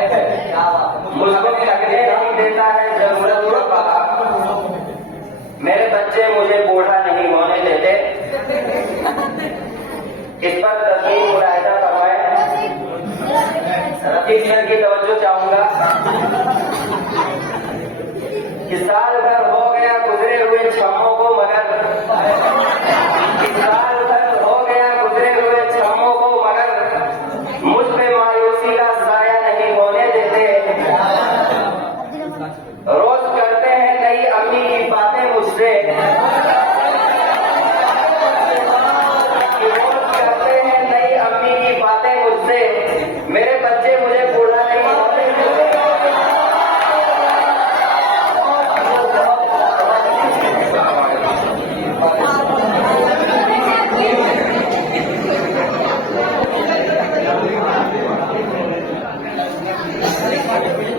क्या बात। मुझको थकने नहीं देता है जरूरत का पहाड़। मेरे बच्चे मुझे बूढ़ा नहीं होने देते। इस रफीक सर की तवज्जो चाहूंगा कि साल भर हो गया गुजरे हुए क्षमों को मगर साल भर हो गया गुजरे हुए क्षमों को मगर मुझ पे मायूसी का साया नहीं होने देते। रोज करते हैं नई अम्मी की बातें मुझसे, रोज करते हैं नई अम्मी की बातें मुझसे, मेरे बच्चे मुझे बूढ़ा नहीं होते।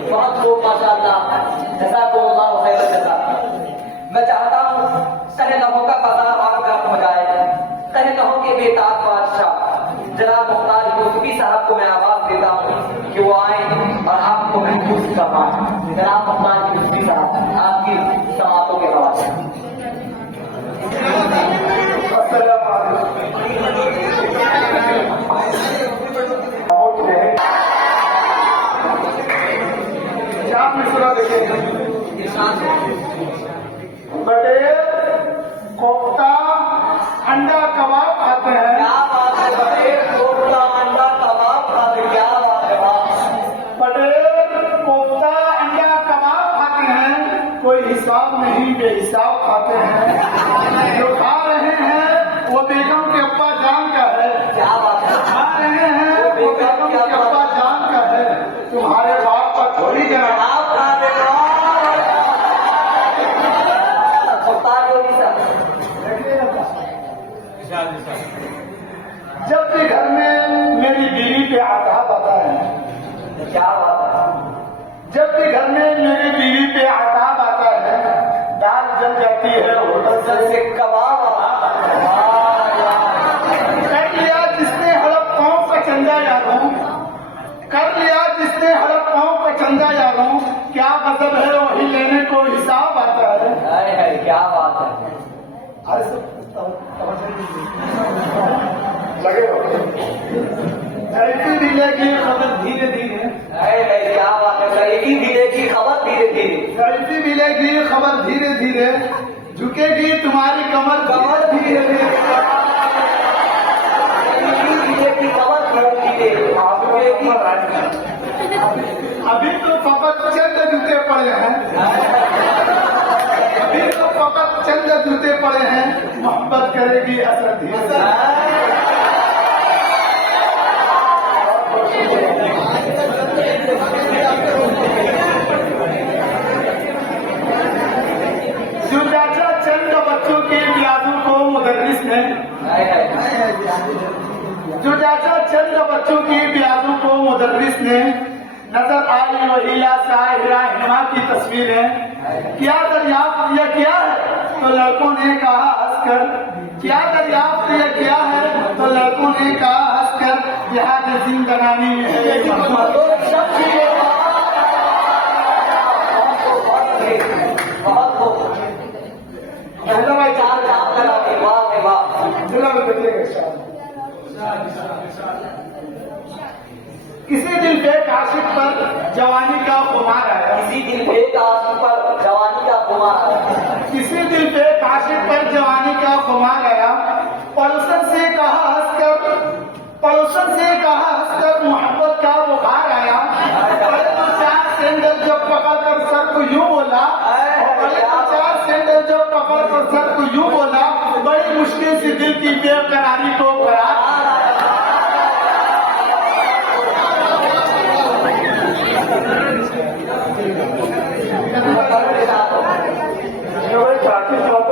बहुत खूब माशाअल्लाह, जज़ाकुमुल्लाह खैरन जज़ा। मैं चाहता हूँ कहनहों का बाजार और गर्म हो जाए। कहनहों के बेताज बादशाह जनाब मुख्तार यूसुफी साहब को मैं आवाज देता हूँ कि वो आए और आपको महसूस करवाएं। जनाब मुख्तार यूसुफी साहब, आपकी समातों के हवाले। बटेर कोफ्ता अंडा कबाब खाते हैं। क्या बात है बटेर कोफ्ता अंडा कबाब खाते, क्या बात है वाह। बटेर कोफ्ता अंडा कबाब खाते हैं, कोई हिसाब नहीं बेहिसाब खाते हैं। जो खा रहे हैं वो बेगम के अब्बा जान का है। क्या बात है, खा रहे हैं वो बेगम के अब्बा जान का है। तुम्हारे बाप का थोड़ी जनाब। आप खा रहे हो मुख्तार योगी साहब। जब भी घर में मेरी बीवी पे आघात आता है, क्या बात है, जब भी घर में मेरी बीवी पे आघात आता है, दाल जल जाती है होटल से कबाब कर लिया जिसने हड़प पाँव का चंदा यारों, कर लिया जिसने हड़प पाँव का चंदा यारों, क्या गजब है वही लेने को हिसाब आता है। क्या बात है। अरे सब लगे हो ऐसी मिलेगी खबर धीरे धीरे, क्या बात है, सही मिलेगी खबर धीरे धीरे, ऐसी मिलेगी खबर धीरे धीरे, झुकेगी तुम्हारी कमर खबर धीरे धीरे, मिलेगी खबर धीरे धीरे। अभी तो फकत चंद जूते पड़े हैं, अभी तो फकत चंद जूते पड़े हैं, मोहब्बत करेगी असर धीरे। जो चाचा चंद बच्चों के प्याजों को मुदर्रिस ने, जो चाचा चंद बच्चों की प्याजों को मुदर्रिस ने, नजर आई वहीला साहिरा हिमा की तस्वीरें, क्या दरियाफ्त यह क्या है तो लड़कों ने कहा हंसकर, क्या दरियाफ्त यह क्या है तो लड़कों ने कहा हंसकर, जिहाद जिंदगानी में है एक बहुत खूब, भाई चार चार लगा के वाह वाह। जिला में देखिएगा किसी दिल पे आशिक पर जवानी का खुमार आया, किसी दिल पे आशिक पर जवानी का खुमार आया, किसी दिल पे आशिक पर जवानी का खुमार आया, पड़ोसन से कहा हंसकर, पड़ोसन से कहा हंसकर मोहब्बत का बुखार आया। पहले तो चार सैंडल जब पकड़ कर सर को यूं बोला, पहले तो चार सैंडल जब पकड़ कर सर को यूं बोला, बड़ी मुश्किल से दिल की बेकरारी को करार।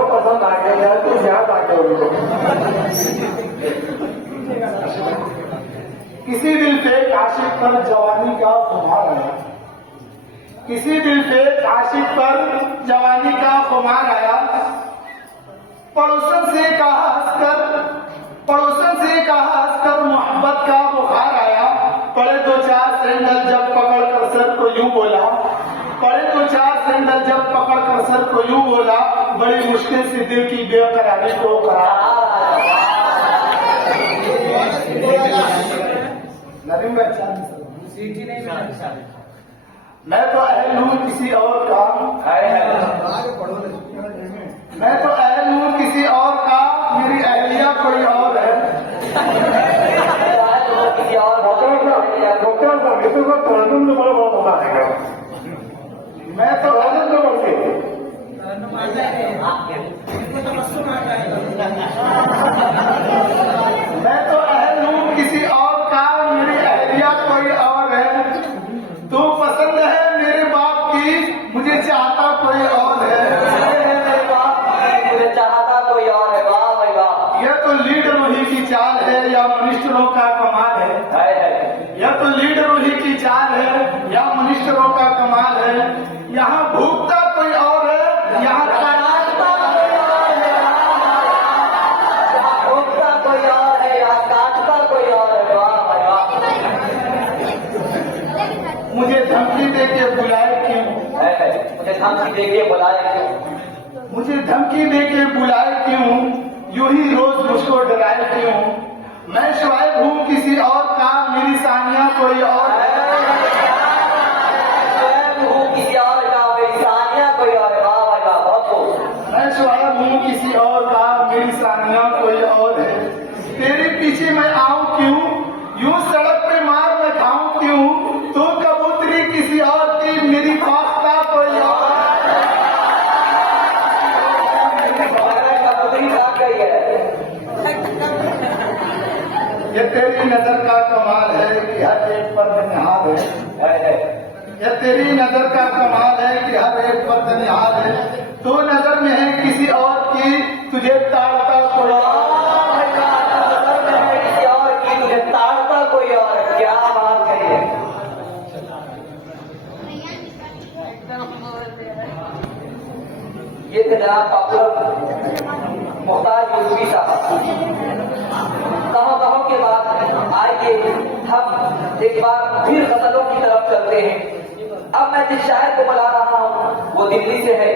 पसंद आ गया तो याद आ गया उनको। किसी दिल पे आशिक पर जवानी का खुमार आया, किसी दिल पे आशिक पर जवानी का खुमार आया, पड़ोसन से कहा हंसकर, पड़ोसन से कहा हंसकर मोहब्बत का बुखार आया। पड़े दो चार सैंडल जब पकड़ कर सर को यूं बोला, पड़े दो चार सैंडल जब पकड़ कर सर को यूं बोला, बड़ी मुश्किल से दिल की बेकरारी को करार। नवीन भाई मैं तो अहल हूँ किसी और का, मैं तो अहल हूँ किसी और का, मेरी अहलिया कोई और है। किसी और मैं तो मैं तो अहल हूँ किसी और का, मेरी अहलिया कोई और है। तू पसंद है मेरे बाप की, मुझे चाहता कोई और है। मुझे चाहता कोई और है। वाह भाई वाह। यह तो लीड रूही की चाल है या मनिस्टरों का कमाल है। यह तो लीड रूही की चाल है या मनिस्टरों का कमाल है। यहाँ भूखता कोई और है, यहाँ काटता कोई और है। यहाँ भोगता कोई और है, यहाँ काटता कोई और है। वाह भाई वाह। मुझे धमकी दे के बुलाए क्यों, मुझे धमकी दे के बुलाए क्यों, मुझे धमकी दे के बुलाए क्यों, यूं ही रोज मुझको डराए क्यों। मैं शुआइब हूँ किसी और का, मेरी सानिया कोई और है। किसी और का, मेरी सानिया कोई और है। वाह भाई वाह, बहुत खूब। मैं शुआइब हूँ किसी और का, मेरी सानिया कोई और है। तेरे पीछे मैं आऊं क्यों, यूं सड़क पे मार मैं खाऊं क्यों। तू कबूतरी किसी और की, मेरी पास्ता कोई और है। कबूतरी भाग गई है। ये तेरी नजर का कमाल है कि हर एक पर निहाल है। ये तेरी नजर का कमाल है कि हर एक पर निहाल है। तू नजर में है किसी और की, तुझे ताड़ता कोई और। नजर में है किसी और की, तुझे ताड़ता कोई और है। क्या बात कही है। ये थे जनाब पॉपुलर मोहताज यूसुफी साहब। कहों के बाद आइए हम एक बार फिर गजलों की तरफ चलते हैं। अब मैं जिस शायर को बुला रहा हूँ वो दिल्ली से है।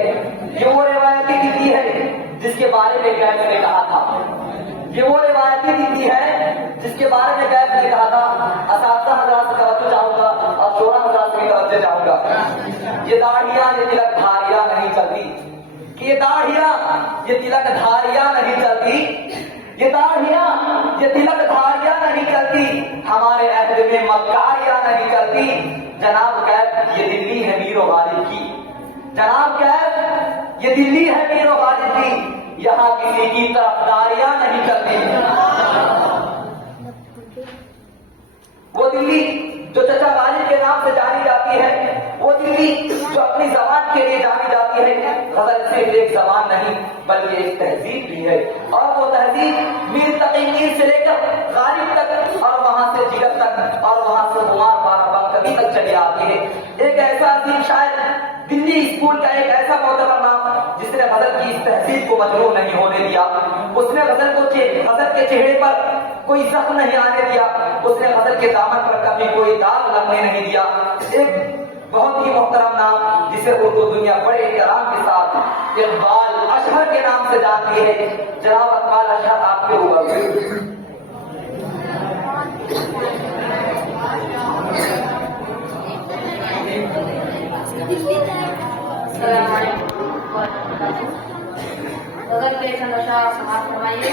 ये वो रिवायती दिल्ली है जिसके बारे में गैस ने कहा था। ये वो रिवायती दिल्ली है जिसके बारे में गैस ने कहा था। असाधा हजरात से तवज्जो चाहूंगा और 16 हजरात से तवज्जो चाहूंगा। ये दाढ़ियां ये तिलक धारियां नहीं चलती, कि ये दाढ़ियां ये तिलक धारियां नहीं चलती, ये दाढ़ियां ये तिलक धारियां नहीं चलती, हमारे अहद में मक्कारियां नहीं चलती। जनाब कैद ये दिल्ली है मीर गालिब की, जनाब कैद ये दिल्ली है मीर गालिब की, यहाँ किसी की तरफदारियां नहीं चलती। वो दिल्ली जो चचा गालिब के नाम से जानी जाती है, वो दिल्ली जो अपनी जबान के लिए जानी जाती है। गजल सिर्फ एक जबान नहीं बल्कि एक तहजीब भी है, और वो तहजीब मीर तकी मीर से लेकर गालिब तक और वहां से जिगर तक और वहां से कुमार बाराबंकी तक चली आती है। एक ऐसा अजीम शायर दिल्ली स्कूल का एक ऐसा मोहतरम नाम जिसने गजल की इस तहजीब को मजरूह नहीं होने दिया। उसने गजल के चेहरे पर कोई जख्म नहीं आने दिया, उसने गजल के दामन पर कभी कोई दाग लगने नहीं दिया। एक बहुत ही मोहतरम नाम जिसे उर्दू दुनिया बड़े इकराम के साथ इकबाल अशहर के नाम से जानती है। जनाब इकबाल अशहर आपके ऊपर गजल का एक नशा समाप्त फरमाइए।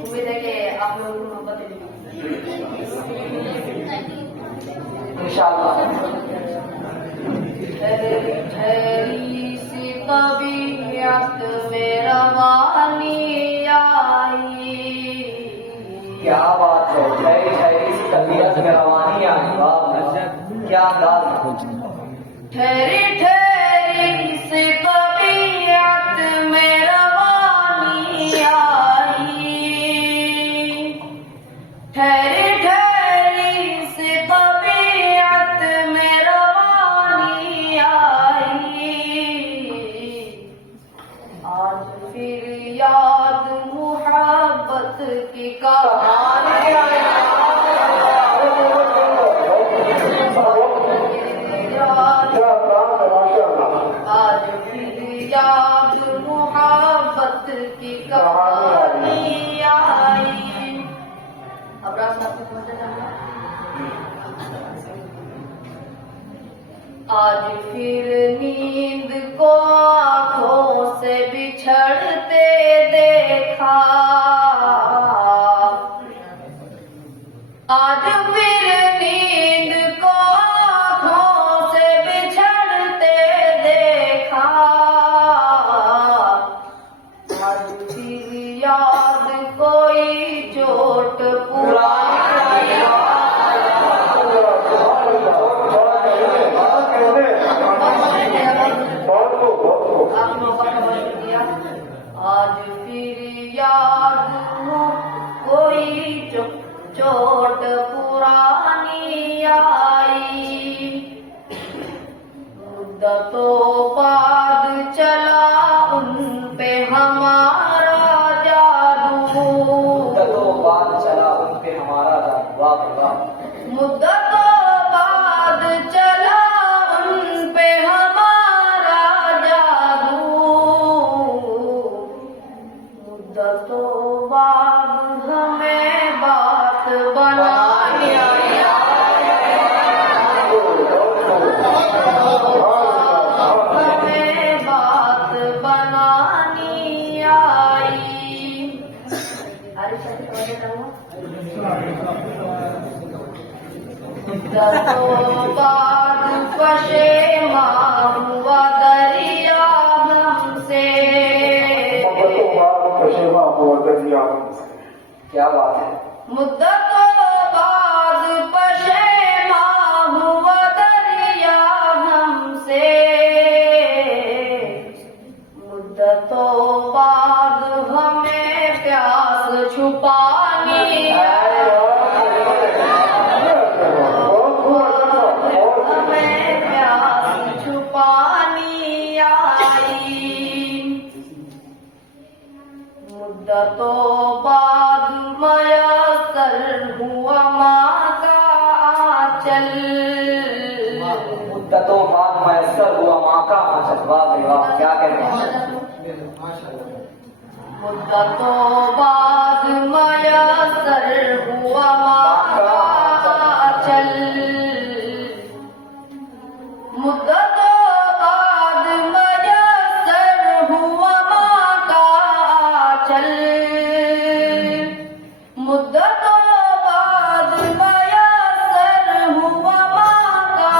उम्मीद है कि आप लोगों को मोहब्बत मिलेगी इंशाअल्लाह। ठहरी सी तबीयत में रवानी आई, क्या बात है। ठहरी ठहरी सी तबीयत में रवानी आई। वाह क्या अंदाज। ठहरी ठहरी सी तबीयत में रवानी आई, ठहरी ठहरी सी तबीयत में रवानी आई। आज फिर याद मुहब्बत की कहानी आज फिर याद मुहब्बत की कहानी आई। अब रास्ता आपको समझ आ आज फिर नींद को आंखों से बिछड़ते देखा, आज फिर नींद को आंखों से बिछड़ते देखा, आज फिर याद कोई चोट पुरानी आज फिर याद हो कोई चोट पुरानी आई, मुद्दतों बाद चला उन पे हमारा जादू, मुद्दतों बाद चला उन पे हमारा जादू। वाह वाह। मुद्दतों बाद चला उन पे हमारा जादू, मुद्दतों बाद हमें बात बनानी आई, हमें बात बनानी आई। अरे मुद्दतों बाद पशेमा हुआ दरिया हमसे, क्या बात है। मुद्दतों बाद पशेमा हुआ दरिया हमसे, मुद्दतों बाद हमें प्यास छुपानी हमें प्यास छुपानी आई, मुद्दतों बाद मयसर हुआ माँ का आंचल, मुद्दतों बाद मयसर हुआ माँ का आंचल। वाह भाई वाह, क्या कहते हैं। मुद्दतों बाद मयसर हुआ माँ का आंचल, मुद्दतों बाद मयसर हुआ माँ का आंचल, मुद्दतों बाद मयसर हुआ माँ का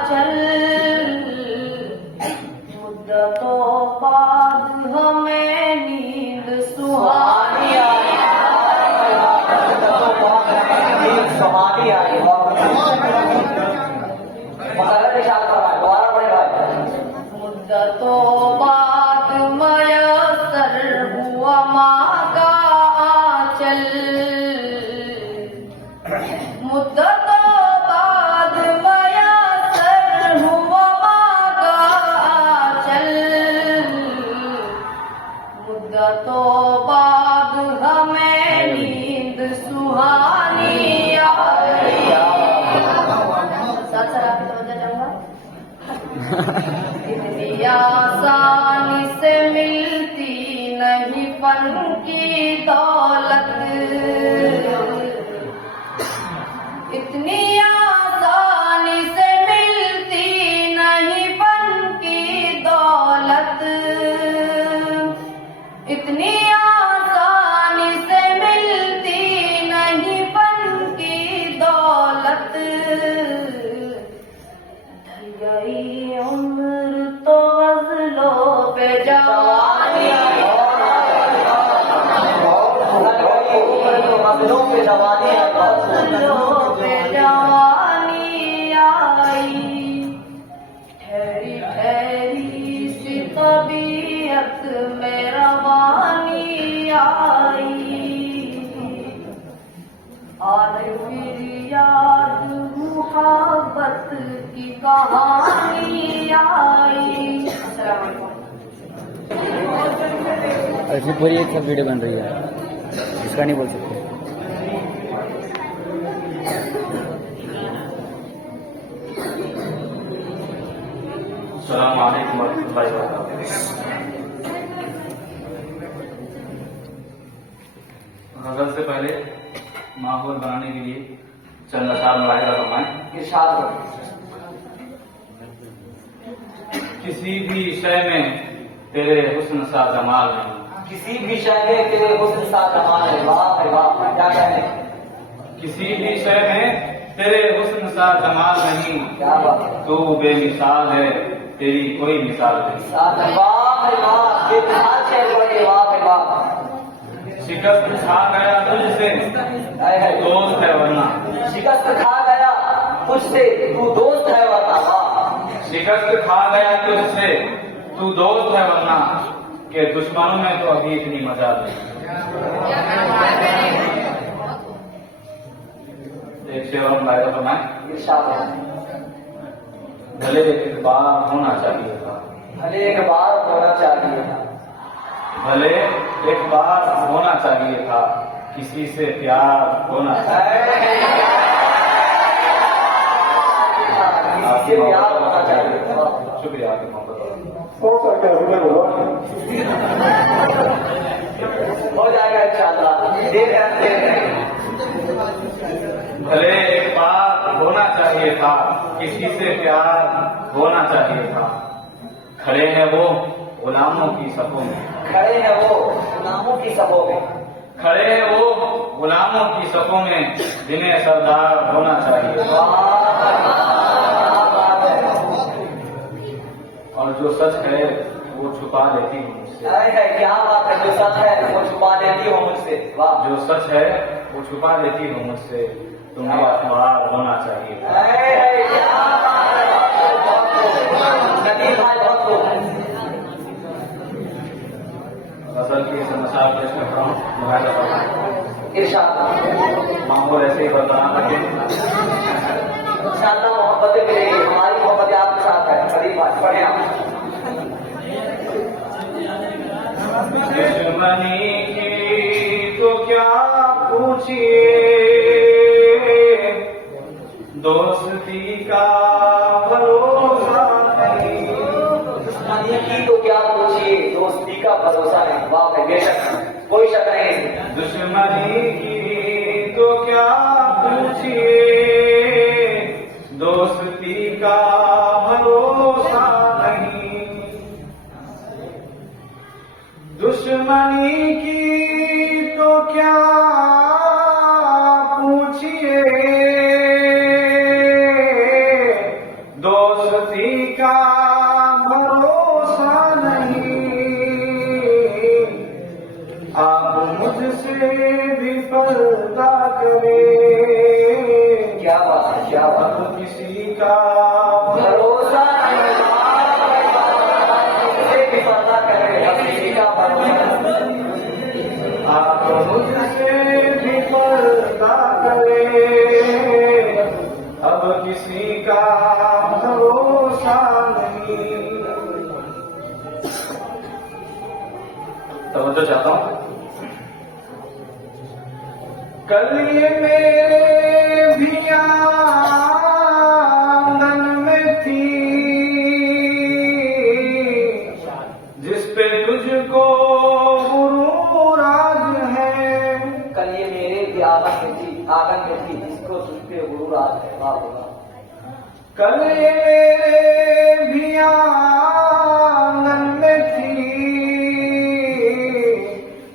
आंचल, मुद्दतों बाद हमें नींद सुहानी आई, सुहानी आई। मसाला निशान फरमाए, दोबारा बड़े भाई। मुद्दतों बाद मयसर हुआ माँ का आंचल, मुद्दतों बाद मयसर हुआ माँ का आंचल, मुद्दतों बाद हमें नींद सुहानी आई। साथ साथ आपकी तवज्जो चाहूंगा। इतनी आसानी से मिलती नहीं फन की दौलत, इतनी आसानी से मिलती नहीं फन की दौलत, इतनी आसानी से मिलती नहीं फन की दौलत, ढल गई उम्र तो गज़लों पे जवानी आई, गज़लों पे जवानी आई, गज़लों पे जवानी आई, ठहरी ठहरी सी तबीयत में रवानी आई, आज फिर याद मुहब्बत की कहानी आई। अस्सलाम वालेकुम। ऐसी पूरी एक सब वीडियो बन रही है, इसका नहीं बोल सकते। अस्सलाम वालेकुम वरहमतुल्लाहि वबरकातुहू। गज़ल से पहले माहौल बनाने के लिए चंद अशार मुलाहिजा फरमाएं। इरशाद हो। किसी भी शय में तेरे हुस्न सा जमाल नहीं, किसी भी शय में तेरे हुस्न सा जमाल है। वाह भाई वाह, क्या कहने, किसी भी शय में तेरे हुस्न सा जमाल नहीं, क्या बात है। तू बेमिसाल है, तेरी कोई मिसाल नहीं। वाह भाई वाह, बेमिसाल शेर बोले, वाह भाई वाह। शिकस्त खा गया तुझसे, तू दोस्त है वरना, शिकस्त खा गया तुझसे, तू दोस्त है वरना। वाह, शिकस्त खा गया तुझसे, तू दोस्त है वरना, के दुश्मनों में तो अभी इतनी मजा नहीं। एक शेर और मुलाहिजा फरमाएं। इरशाद है। भले एक बार होना चाहिए था, भले एक बार होना चाहिए था, भले एक बार होना चाहिए था, किसी से प्यार होना चाहिए। किसी से प्यार होना चाहिए था। शुक्रिया आपकी मोहब्बत। हो जाएगा इंशाअल्लाह, देर है। भले एक बार होना चाहिए था, किसी से प्यार होना चाहिए था, खड़े हैं वो गुलामों की सफों में, खड़े हैं वो गुलामों की सफों में, खड़े हैं वो गुलामों की सफों में, जिन्हें सरदार होना चाहिए। और जो सच है वो छुपा लेती हूँ मुझसे, क्या बात है, जो सच है वो छुपा लेती हो मुझसे। वाह, जो सच है वो छुपा लेती हूँ मुझसे, तुम्हें अखबार होना चाहिए। क्या बात है, नदीम भाई बहुत खूब। असल की समस्या पेश कर रहा हूँ, मुलाहिजा फरमाएं। इरशाद। माहौल ऐसे ही बरकरार रखें। इंशाअल्लाह मोहब्बत मिलेगी, हमारी मोहब्बत आपके साथ है। नदीम भाई पढ़े आप। दुश्मनी की तो क्या पूछिए, दोस्ती का भरोसा नहीं, दुश्मनी की तो क्या पूछिए, दोस्ती का भरोसा नहीं। वाह भाई, बेशक कोई शक नहीं। दुश्मनी की तो क्या पूछिए, दोस्ती का भरोसा नहीं, दुश्मनी की तो क्या पूछिए, दोस्ती का भरोसा नहीं, आप मुझसे भी पर्दा करें, क्या बात है, क्या बात है। अब किसी का भरोसा नहीं, किसी भी पर्दा करे, अब किसी का भरोसा नहीं। आप मुझसे भी पर्दा करें, अब किसी का भरोसा नहीं। तवज्जो चाहता हूँ। कल ये मेरे भी आंगन में थी, जिस पे तुझको गुरूर आज है, कल ये मेरे भी आंगन में थी, जिसको तुझ पे गुरूर आज है। वाह वाह। कल ये मेरे भी आंगन में थी,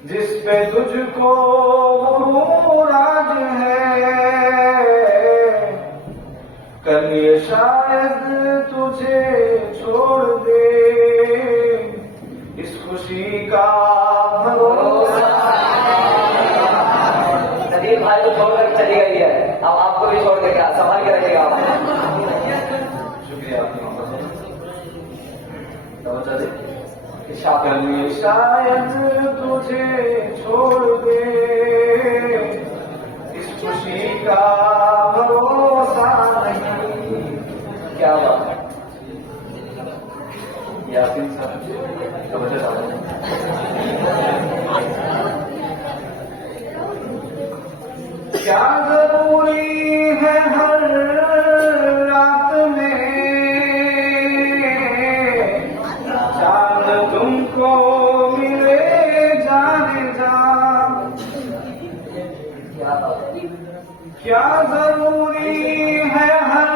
जिस पे तुझको गुरूर आज है, कल ये शायद तुझे छोड़ दे, इस खुशी का भरोसा। नदीम भाई को छोड़कर चली गई है, अब आपको भी छोड़ देगा, संभाल के रखिएगा आप। शुक्रिया आपकी मोहब्बत। तवज्जो दे। इरशाद। शायद तुझे छोड़ दे, इस खुशी का भरोसा नहीं। क्या बात है। यासीन साहब तवज्जो चाहता हूं। क्या जरूरी है हर रात में चांद तुमको मिले जाने जा, क्या बात है। क्या जरूरी है हर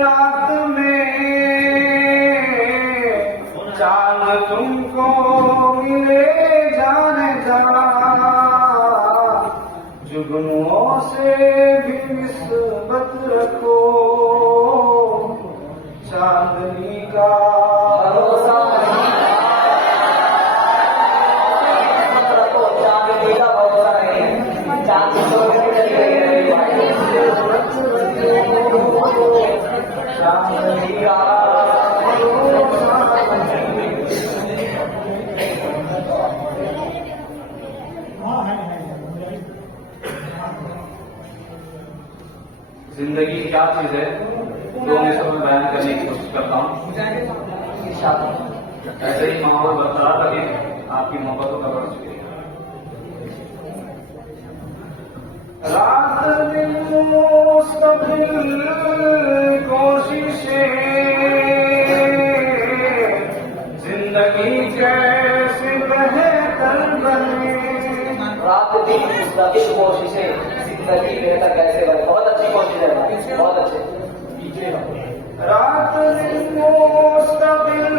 रात में चांद तुमको मिले जाने जा, जुगनुओं से भी निस्बत रखो, चांदनी का भरोसा नहीं, चांदनी का भरोसा नहीं, चांद तो चांदनी का जिंदगी क्या चीज है, दो मिनट में बयान करने की कोशिश करता हूँ। ऐसे ही माहौल बरकरार रखे, आपकी मोहब्बतों का बढ़ चुकी है। रात दिन मुस्तकिल कोशिशें, जिंदगी कैसे बेहतर बने। रात दिन मुस्तकिल कोशिशें, जिंदगी बेहतर कैसे बने। बहुत अच्छी कोशिश है भाई, बहुत अच्छे। रात दिन मुस्तकिल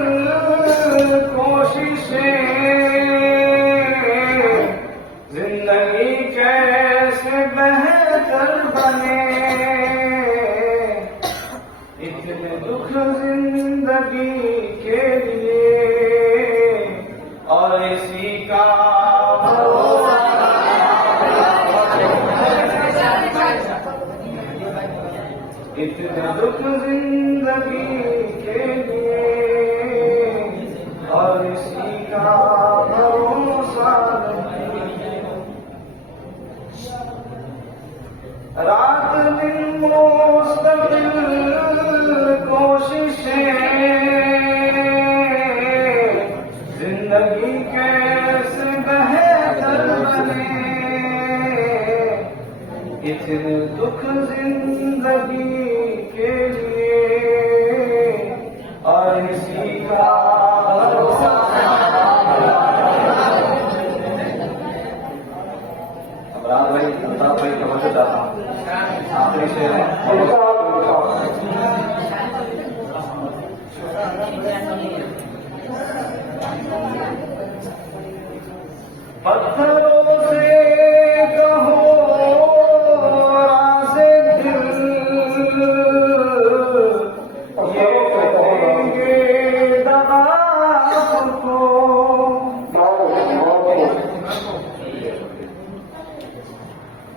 कोशिशें, जिंदगी कैसे बेहतर बने। इतने दुख जिंदगी के लिए और इसी का भरोसा। इतने दुख जिंदगी के लिए और इसी का भरोसा नहीं। रात दिन मुस्तकिल कोशिशें, जिंदगी कैसे बेहतर बने। इतने दुख जिंदगी के लिए और इसी का भरोसा। अपराध भाई, अमिताभ भाई खबर से चाहता हूँ, आखिरी शेर है। पत्थरों से कहो राज़े दिल, ये देंगे दगा आपको।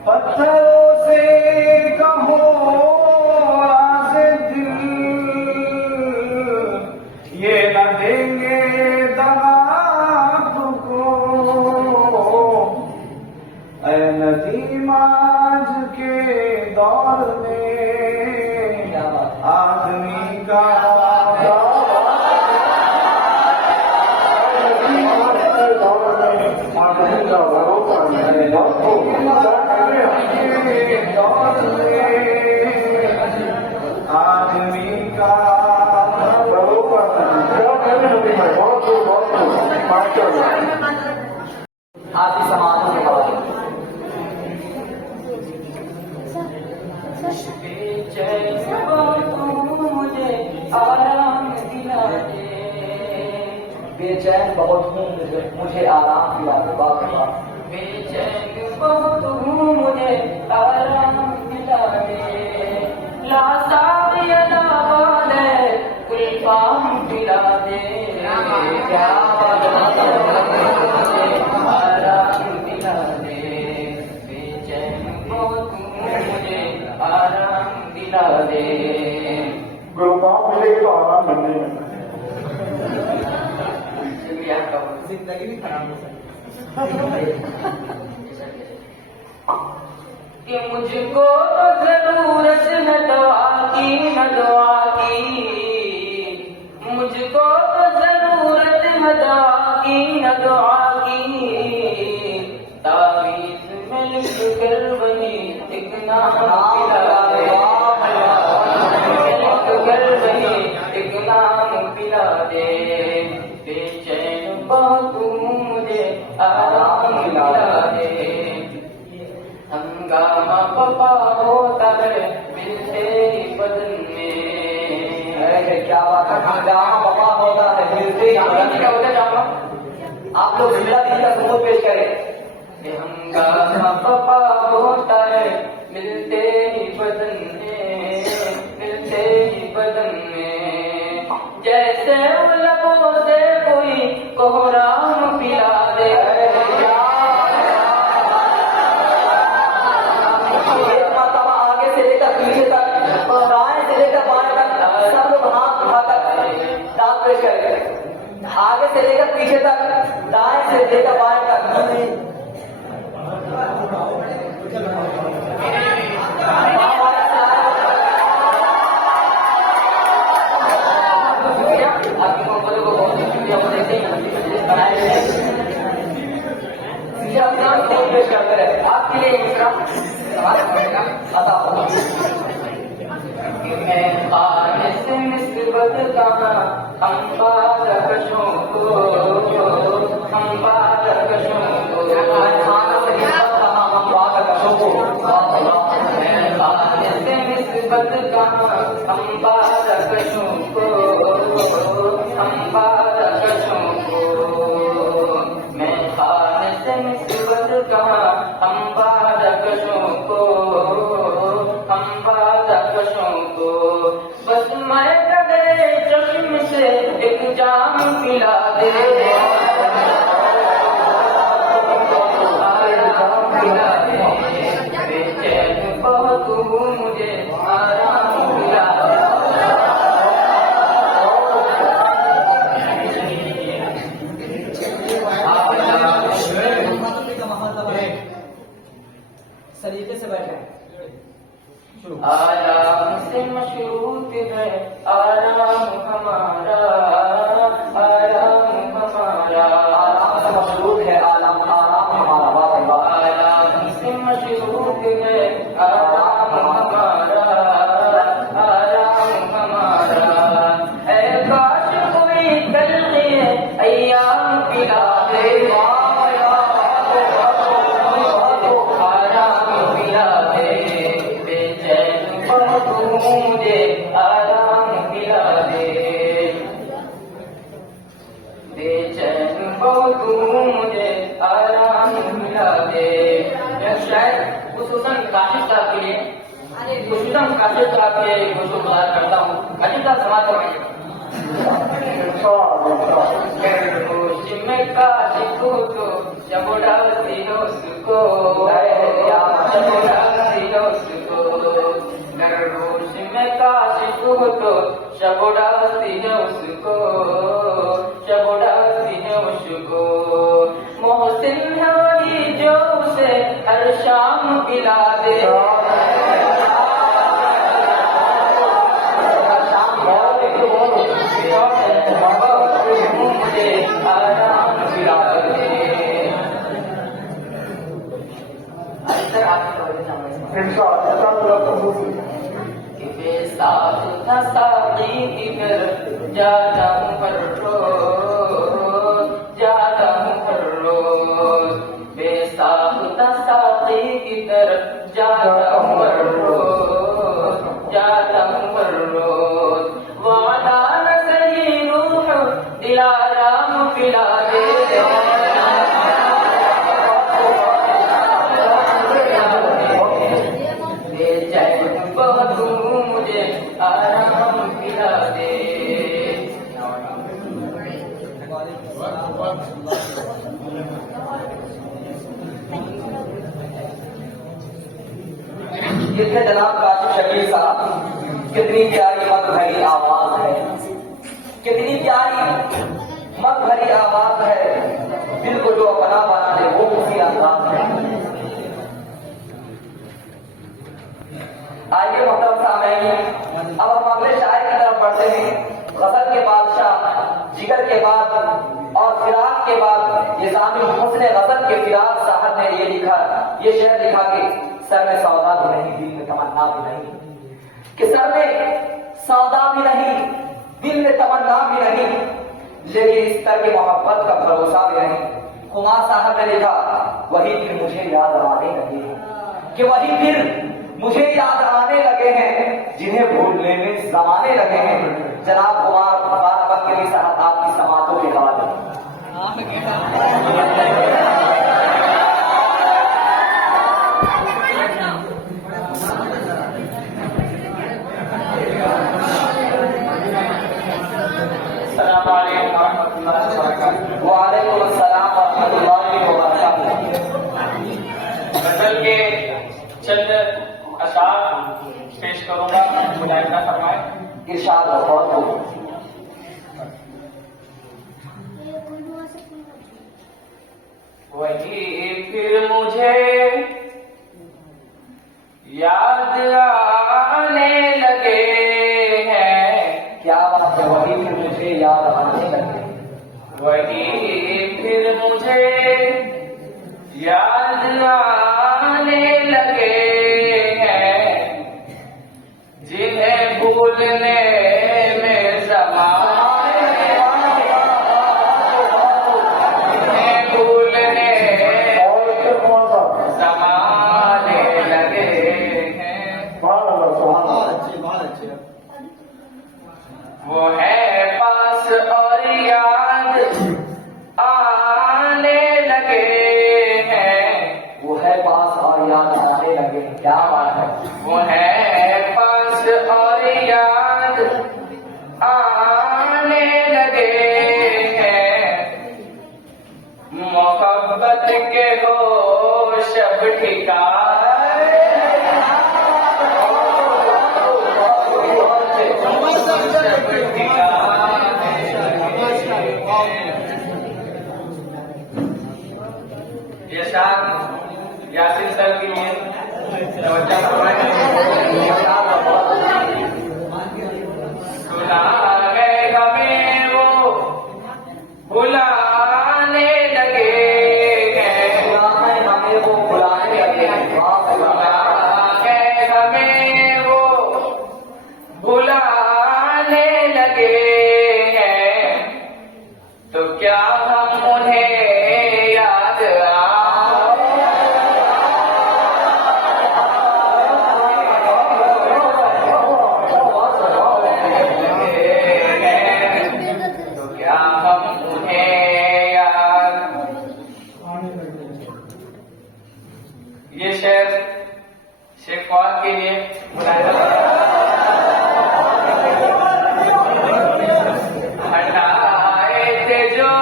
पत्थरों से कहो राज़े दिल, ये न देंगे दगा आपको। ऐ नदीम आज के दौर में आदमी का आदमी का आपकी समानों के हवाले। बेचैन बहुत हूँ, मुझे आराम दिला दे। बाबा बेचैन बहुत हूँ, मुझे आराम दिला दे। लासाब यदाबाद है, कुल्फाम पिला दे। क्या आराम दिला दे। बेचैन बहुत हूँ, मुझे आराम दिला दे। गुरुपाप मिलेगी तो आराम मिलने में। जिंदगी भी खराब हो सकती कि मुझको तो जरूरत न दवा की, न दवा की। मुझको तो जरूरत न दवा की, न दवा की। तावीज़ में लिख कर बनी एक नाम पिला दे। लिख कर बनी एक नाम पिला दे। बेचैन बहुत मुझे आराम दिला दे। हंगामा आप लोग जिंदा दिल का सबूत पेश करें। हंगामा पपा होता है मिलते ही बदन में, मिलते ही बदन में, जैसे लबों से कोई कोहराम पिला दे। एक मरतबा आगे से लेकर पीछे तक, दाएं से लेकर बाएं तक सब लोग हाथ उठाकर दांत पेश करें। आगे से लेकर पीछे तक, दाएं से लेकर बाएं तक। आपके लिए मैं खाने से निस्बत कहा हम बारकशों को, हम बारकशों को, खाना से कहा हम बारकशों को, मैं खाने से निस्बत कहा हम बारकशों को, हम बारकशों को, मैं खाने से निस्बत कहा हम बारकशों को, हम बारकशों को, बस मैं कदे चश्म से एक जाम पिला दे, पिला दे, बेचैन बहुत हूँ मुझे आराम पिला दे। सलीके से बैठे। आराम से मशरूत है आराम हमारा, आराम हमारा, आराम से मशरूत है आराम, आराम हमारा। आराम से मशरूत है आराम हमारा, आराम हमारा, ऐ काश कोई कल अय्याम पिला दे, आराम पिला दे, बेचैन बहुत हूँ मुझे आराम पिला दे, बेचैन बहुत हूँ मुझे आराम पिला दे। शायद खुसूसन काशिफ साहब के लिए, खुसूसन काशिफ साहब के लिए खुशबू गुजार करता हूँ। अजीब साहब समाज करवाइए। होश में काशिफ हो तो जब उड़ाती हो उसको, जब उड़ाती हो उसको, होश में काशिफ हो तो जब उड़ाती हो उसको, जब उड़ाती है उसको, मोहसिन है वही जो उसे हर शाम पिला दे, मुझे आराम पिला दे। बेसाख था साकी की तरफ जाता हूँ हर रोज, जाता हूँ हर रोज, बेसाख था साकी की तरफ जाता हूँ हर रोज, जाता हूँ हर रोज, वादा न सही रूह दिलाराम पिला दे, बेचैन बहुत हूँ मुझे आराम पिला दे। ये थे जनाब काशिफ शकील साहब। कितनी प्यारी मत भरी आवाज है, कितनी प्यारी मत भरी आवाज है, दिल को जो अपना बना दे वो उसी अंदाज है। आइए मोहतरम सामईन, अब हम अगले शायर की तरफ बढ़ते हैं। गजल के बादशाह, जिगर के बाद और फिराक के बाद ये सामी हुस्न गजल के फिराक साहब ने ये लिखा, ये शेर लिखा कि सर में सौदा भी नहीं, दिल में तमन्ना भी नहीं, कि सर में सौदा भी नहीं, दिल में तमन्ना भी नहीं, लेकिन इस तरह की मोहब्बत का भरोसा भी नहीं। कुमार साहब ने लिखा, वही फिर मुझे याद आने लगे हैं, कि वही फिर मुझे याद आने लगे हैं, जिन्हें भूलने में जमाने लगे हैं। जनाब कुमार बाराबंकी साहब आपकी समातों के बाद वालेकुम अस्सलाम वरहमतुल्लाहि वबरकातुहू। गजल के चंद अशार पेश करूंगा, मुलाहिजा फरमाएं। इरशाद बहुत वही फिर मुझे याद आने लगे हैं, क्या बात है, वही फिर मुझे याद आने लगे, वही फिर मुझे याद आने लगे हैं, जिन्हें भूलने में ज़माने, जिन्हें भूलने ज़माने लगे हैं। वो है पास और याद आने लगे हैं, वो है पास और याद आने लगे। क्या बात है, वो है पास और याद आने लगे हैं, मोहब्बत के होश अब ठिकाने, सब ठिकाने। ये शान यासिर सर की लिए तवज्जो फरमाएं। सुना गए हमें वो भुलाने लगे हैं, हमें वो बुलाने लगे। सुना गए हमें वो भुलाने लगे हैं, तो क्या हम उन्हें याद तो क्या हम उन्हें याद। ये शेर शेख फौद के लिए बुलाया हटाए थे जो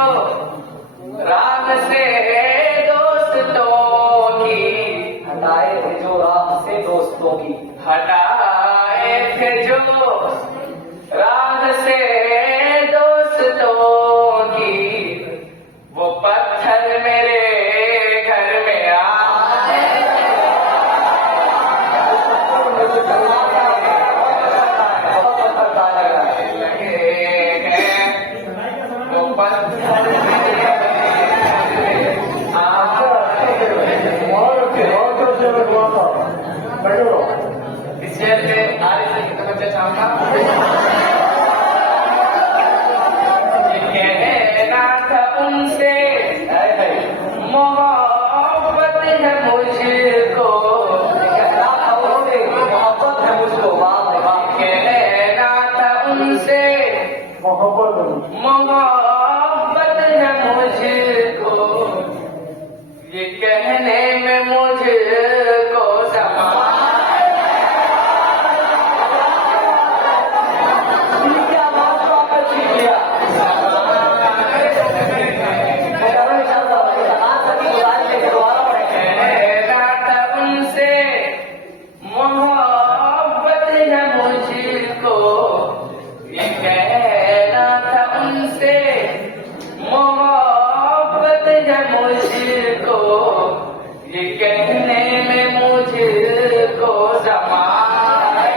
राह से दोस्तों की, हटाए थे जो राह से दोस्तों की, हटाए थे जो राह से दोस्तों की, वो पत्थर मेरे घर में आए, लगे हैं, वो पत्थर मेरे इस शेर से आरिफ की तवज्जो चाहूंगा। ये कहना था उनसे मोहब्बत है मुझको, मोहब्बत है मुझको। कहना था उनसे मोहब्बत है मुझको, ये कहने में मुझको समा क्या बात को आप अच्छी किया। कहना था उनसे मोहब्बत है मुझको, ये कहना था उनसे मोहब्बत है मुझको, ये कहने में मुझको ज़माने,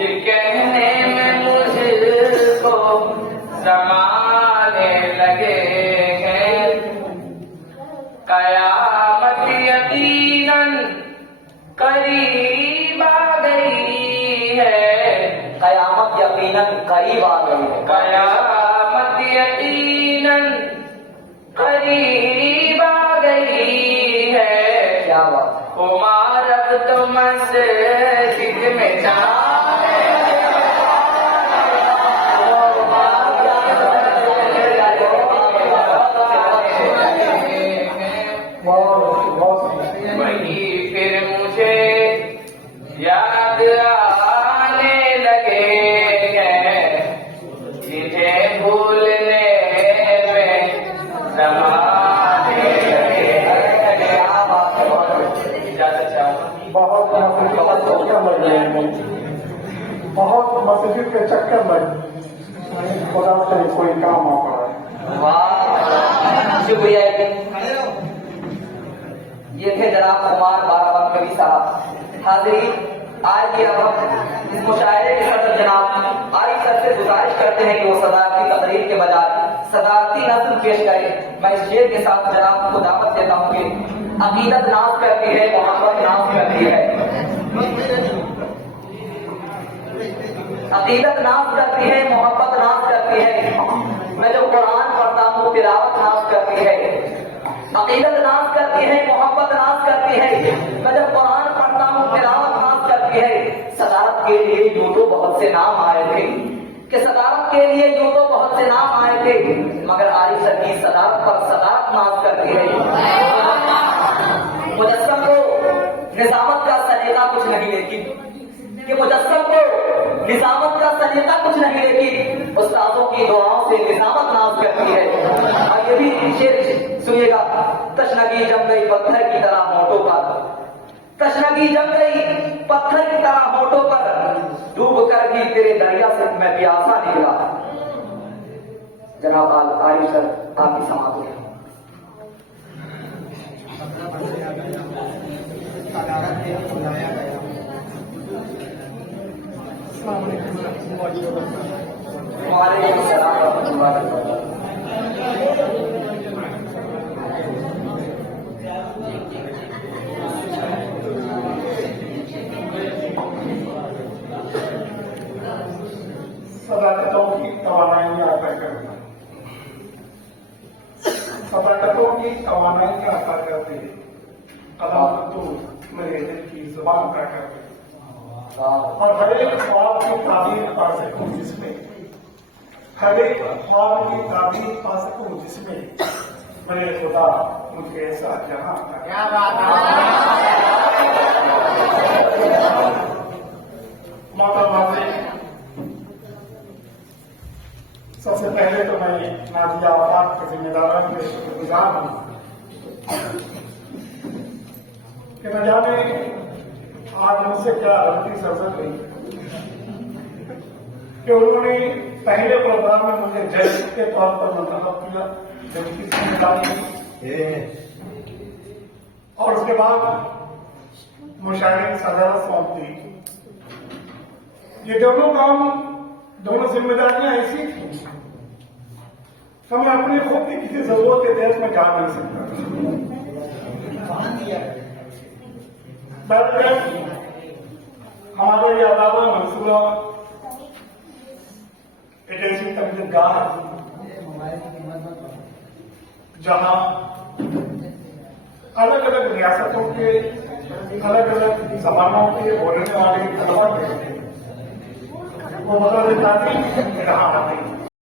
ये कहने में मुझको ज़माने लगे हैं, कयामत यकीनन करीब आ गई है, कयामत यकीनन करीब आ गई है। कयामत यकीनन करीब आ गई है, क्या बात है, उमर अब तो मस्जिद में जाने, इजाजत चाहूंगा। बहुत चक्कर लग जाएंगे, बहुत मस्जिद के चक्कर में खुदा से कोई काम आ पड़ा है। वाह, शुक्रिया। ये थे जनाब कुमार बाराबान कवि साहब। हाजिरी, आज ये अब हम इस मुशायरे के सदर जनाब आई सर से गुजारिश करते हैं कि वो सदारती तकरीर के बजाय सदारती नज़्म पेश करें। मैं इस शेर के साथ जनाब को दावत देता हूँ कि अकीदत नाज करती है, मोहब्बत नाज करती है। अकीदत नाज करती है, मोहब्बत नाज करती है। मैं जब कुरान पढ़ता हूँ तिलावत नाज करती है। अकीदत नाज करती है, मोहब्बत नाज करती है। मैं जब कुरान पढ़ता हूँ तिलावत नाज करती है। सदारत के लिए यूं तो बहुत से नाम आए थे कि सदारत के लिए यूं तो बहुत से नाम आए थे, मगर आरिफ सर की सदारत पर सदारत नाज करती है। मुजस्सम को निजामत का सलीका कुछ नहीं, लेकिन कि मुजस्सम को निजामत का सलीका कुछ नहीं, लेकिन उस्तादों की दुआओं से निजामत नाज करती है। और ये भी शेर सुनिएगा। तशनगी जम गई पत्थर की तरह होठों पर, तशनगी जम गई पत्थर की तरह होठों पर, डूब कर भी तेरे दरिया से मैं प्यासा निकला। जनाब आरिफ सर, आपकी समाप्त है। वालेकुम सलाम रहमतुल्लाहि व बरकातहू। सदाकतों की तवानाई अता करना, सदाकतों की तवानाई अता करते, अदालतों मेरे दिल की जुबान अता करते, और हर एक ख्वाब की ताबीर पा सकूं जिसमें, हर एक ख्वाब की ताबीर पा सकूं जिसमें मेरे खुदा मुझे ऐसा जहां अता। क्या बात है। सबसे पहले तो मैं नाजिया आबाद के जिम्मेदारों के शुक्रगुजार हूँ कि न जाने आज मुझसे क्या गलती सरजद हुई कि उन्होंने पहले प्रोग्राम में मुझे जज के तौर पर मुंतखब किया, जिनकी जिम्मेदारी, और उसके बाद मुशायरे की सजावट सौंप दी। ये दोनों काम, दोनों जिम्मेदारियां ऐसी थी तो मैं अपनी खुद की किसी जरूरत के देश में जा नहीं सकता। हमारे ये अलावा मंसूरा एक ऐसी तकलीफगाह जहां अलग अलग रियासतों के अलग अलग जबानों के बोलने वाले तलबा थे, वो बदल देता थी यहाँ आते